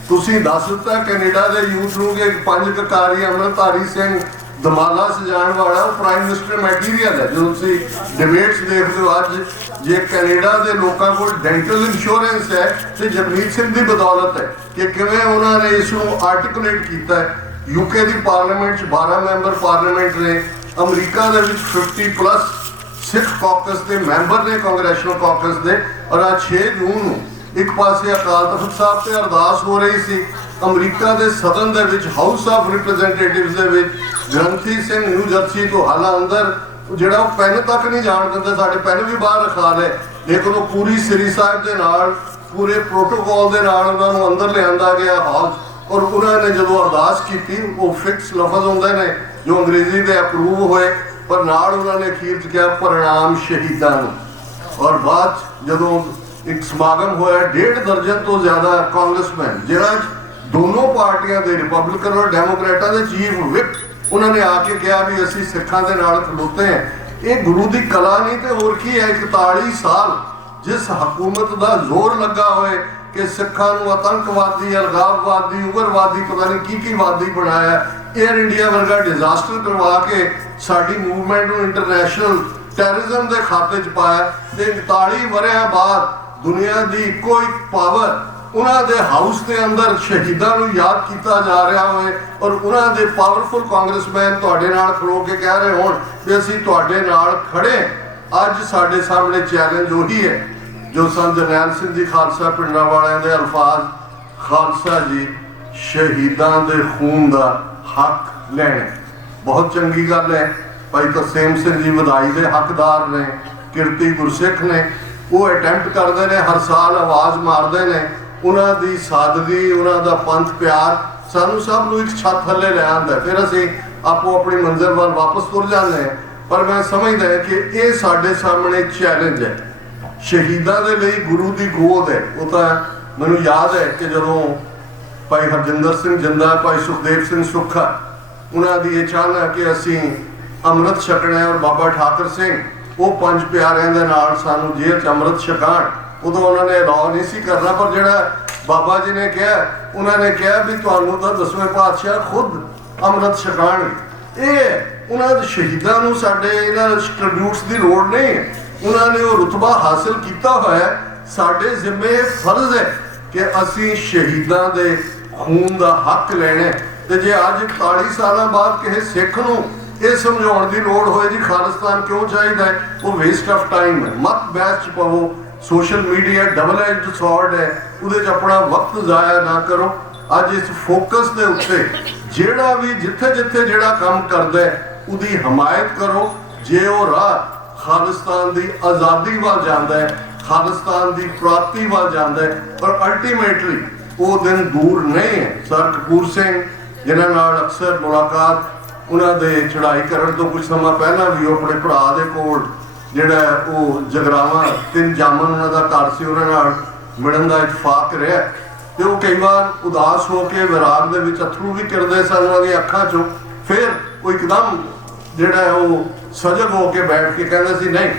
तुसीं दस दिता कैनेडा के यूथ नूं कि 5 ककारी अमृतधारी सिंह दमाला सजाण वाला वो प्राइम मिनिस्टर मैटीरियल है। जो तुसीं डिबेट्स देखते हो अज जे कैनेडा के लोगों को डेंटल इंश्योरेंस है तो जगमीत सिंह की बदौलत है कि किवें उन्होंने इसनूं आर्टिकुलेट किया है। यूके की पार्लीमेंट 12 मैंबर पार्लीमेंट ने, अमरीका के 50+ सिख कॉकस के मैंबर ने कांग्रेशनल कॉकस के। और आज 6 जून एक पासे अकाल तख्त साहब से अरदास हो रही सी, अमरीका के सदन के विच हाउस ऑफ रिप्रजेंटेटिव्स के विच ग्रंथी सिंह न्यू जर्सी तो हाल अंदर जिहड़ा पेन तक नहीं जान दिंदे, साडे पेन भी बाहर रखा ले, लेकिन वो पूरी श्री साहिब के नाल पूरे प्रोटोकॉल के नाल उन्हां नूं अंदर लिआंदा गया हॉल। और उन्होंने जो अरदास की वो फिक्स लफज होंदे ने जो अंग्रेजी के अप्रूव होए, पर नाल उन्होंने अखीर च कहा प्रणाम शहीदां नूं। और बाद जदों एक समागम होया 1.5 दर्जन तो ज़्यादा कांग्रेसमैन जिन्हां दोनों पार्टियां दे रिपब्लिकन और डेमोक्रेटां दे चीफ विप उन्होंने आके कहा भी असीं सिखां दे नाल खलोते हैं। ये गुरु की कला नहीं तो होर की है। 41 साल जिस हुकूमत का जोर लगा होए कि सिखां नूं आतंकवादी, अलगाववादी, उग्रवादी, पता नहीं की वादी बनाया, एयर इंडिया वर्गा डिजास्टर करवा के साडी मूवमेंट नूं इंटरनेशनल टैरिज्म के खाते च पाया। 41 वरियां बाद दुनिया की कोई पावर उन्होंने हाउस के अंदर शहीदों को याद किया जा रहा हो और उन्होंने पावरफुल कांग्रेसमैन तुहाडे नाल खलो के कह रहे हो कि असीं तुहाडे नाल खड़े। अज साडे सामने चैलेंज वही है जो संत जरनैल सिंह जी खालसा पिंडा वालियां दे अल्फाज, खालसा जी शहीदों के खून का हक लैने। बहुत चंगी गल है। भाई तरसेम सिंह जी वधाई के हकदार ने, किरती गुरसिख ने, वो अटैम्प्ट करते हैं, हर साल आवाज़ मारते हैं। उन्होंने सादगी, उन्होंने पंथ प्यार सानू सब नूं एक छत थले लै आंदा, फिर असीं आपो अपनी मंजिल वाल वापस तुर जाते हैं। पर मैं समझदा है कि ये साडे सामने चैलेंज है। शहीदों के लिए गुरु की गोद है। वो तो मैनूं याद है कि जदों भाई हरजिंदर सिंह जिंदा, भाई सुखदेव सिंह सुखा उन्होंने ये चाहना कि असीं अमृत छकना है और बाबा ठाकर सिंह वो 5 प्यारिਆਂ ਦੇ ਨਾਲ सानू जेल च अमृत छकाण। उदों उन्होंने अलाउ नहीं सी करना, पर जिहड़ा बाबा जी ने कहा, उन्होंने कहा भी तुहानूं तां 10वें पातशाह खुद अमृत छकाण। ये उन्होंने शहीदों नूं साडे इन्हां ट्रिब्यूट्स की लोड़ नहीं है। उन्होंने वो रुतबा हासिल किया होया है। साडे जिम्मे फर्ज है कि असीं शहीदों के खून का हक लैणे। ते जे अज 41 साल बाद किसी सिख नूं ये समझाउण की लोड़ होए जी खालिस्तान क्यों चाहिए, वो वेस्ट ऑफ टाइम है। मत बहस च पवो। Social media double edged sword है, उहदे च अपना वक्त जाया ना करो। अज इस फोकस के उत्ते जिहड़ा भी जिथे जिथे जिहड़ा काम करदा है उहदी हमायत करो। जे वो राह खालिस्तान की आज़ादी वाल जांदा है, खालिस्तान की प्राप्ति वाल जांदा है, पर अल्टीमेटली वो दिन दूर नहीं है। सर कपूर सिंह जिन्हां नाल अक्सर मुलाकात उन्होंने चढ़ाई करने तो कुछ समय पहला भी अपने भरा के कोल जिहड़ा वो जगरावा 3 जामन उन्होंने घर से उन्होंने मिलने का इतफाक रहा। तो वो कई बार उदास होकर विराग के विच अथरू भी करते सन उन्होंने अखां चों, फिर वो एकदम जिहड़ा वो सजग होकर बैठ के कहते सी नहीं,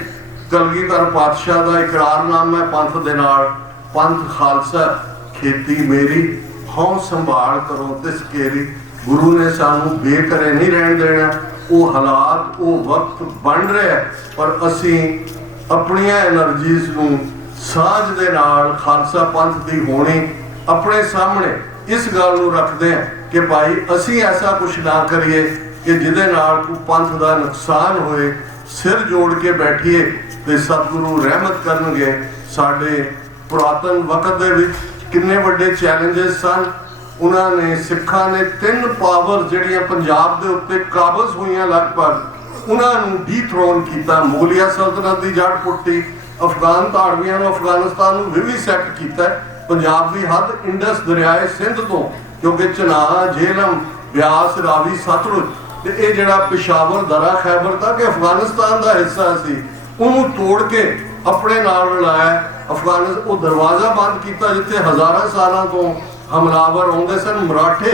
कलगीधर पातशाह का इकरारनामा है पंथ दे नाल, पंथ खालसा खेती मेरी हौं संभाल करो तिस केरी। गुरु ने सानू बेकरे नहीं रहन देना। वो हालात वो वक्त बन रहा है, पर असी अपनी एनर्जीज नूं साझ दे नाल खालसा पंथ की होनी अपने सामने इस गल नूं रखते हैं कि भाई असी ऐसा कुछ ना करिए कि जिहदे नाल कोई पंथ का नुकसान होए। सिर जोड़ के बैठिए तो सतगुरु रहमत करनगे। साडे पुरातन वक्त दे विच किन्ने वड्डे चैलेंजेस सन। उन्होंने सिखा ने 3 पावर जिहड़ियां पंजाब के उत्ते काबज हुई लगभग उन्होंने डीथ्रोन किया। मुगलिया सल्तनत की जड़ पुट्टी, अफगान धाड़वियां नूं अफगानिस्तान नूं विविसेक्ट किया। पंजाब की हद इंडस दरियाए सिंध तो, क्योंकि चनाह, झेलम, ब्यास, रावी, सतलुज ये जिहड़ा पिशावर दरा खैबर तक अफगानिस्तान का हिस्सा सी, उन्होंने तोड़ के अपने नाल मिलाया। अफगानिस्तान वो दरवाज़ा बंद किया जिथे हज़ारों सालों तो हमलावर आउंदे सन। मराठे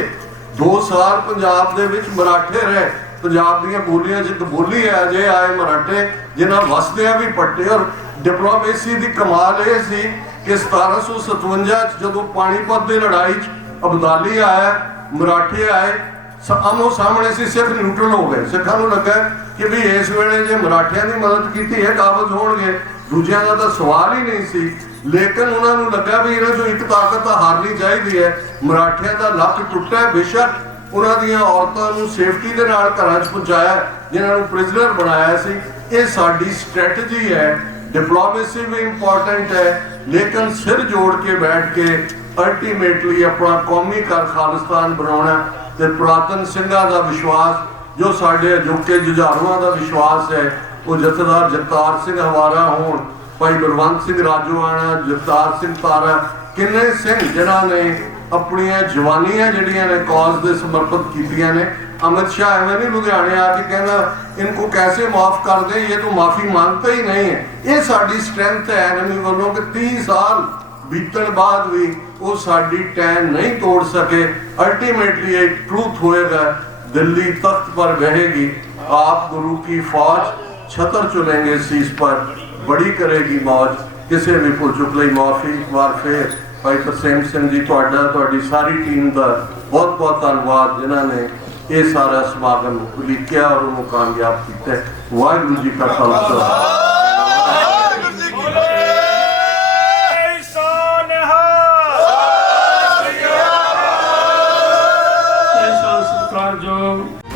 2 साल पंजाब दे विच मराठे रहे। पंजाब दीयां बोलियां च एक बोली है अजे आए मराठे जिन्हां वसदियां भी पट्टे। और डिप्लोमेसी की कमाल ये सी कि 1757 जदों पानीपत की लड़ाई अब्दाली आया, मराठे आए, आमो सामने से सिख न्यूट्रल हो गए। सिखां नूं लगा कि भी इस वेले जे मराठियां की मदद की है काबज होणगे, दूजियां का तो सवाल ही नहीं सी। लेकिन उन्होंने लगा भी इन्हों चो एक ताकत हारनी चाहिए है। मराठियां का लक टुटा है, बेशक उन्होंने औरतों सेफ्टी के नाल घरां च पहुंचाया, जिन्होंने प्रिजनर बनाया सी। ये साडी स्ट्रैटजी है। डिप्लोमेसी भी इंपॉर्टेंट है, लेकिन सिर जोड़ के बैठ के अल्टीमेटली अपना कौमी कर खालिस्तान बनाना। तो पुरातन सिंघां का विश्वास जो साडे अजोके जुझारुआं का विश्वास है, वो जथेदार जगतार सिंह हवारा होण, भाई बलवंत सिंह राजोआणा, जगतार सिंह तारा, किन्ने सिंह जिन्हों ने अपन जवानियां जिहड़ियां ने कॉज दे समर्पित कीतियां ने। अमित शाह एवं नहीं लुधियाने आके कहना इनको कैसे माफ कर दें, ये तो माफी मांगते ही नहीं है। ये साडी स्ट्रेंथ है एनिमी वालों कि 30 साल बीतने बाद भी वो साडी टैन नहीं तोड़ सके। अल्टीमेटली एक ट्रूथ होएगा, दिल्ली तख्त पर बहेगी, आप गुरु की फौज छतर चुलेंगे शीश पर, बड़ी करेगी मौज, किसी भी भुल चुक लई माफी। एक बार फिर भाई तरसेम सिंह जी तुहाडा, तुहाडी सारी टीम का बहुत बहुत धन्यवाद जिन्होंने ये सारा समागम उलीकिया और उन्होंने कामयाब किया। वाहिगुरू जी का खालसा। सत्कारयोग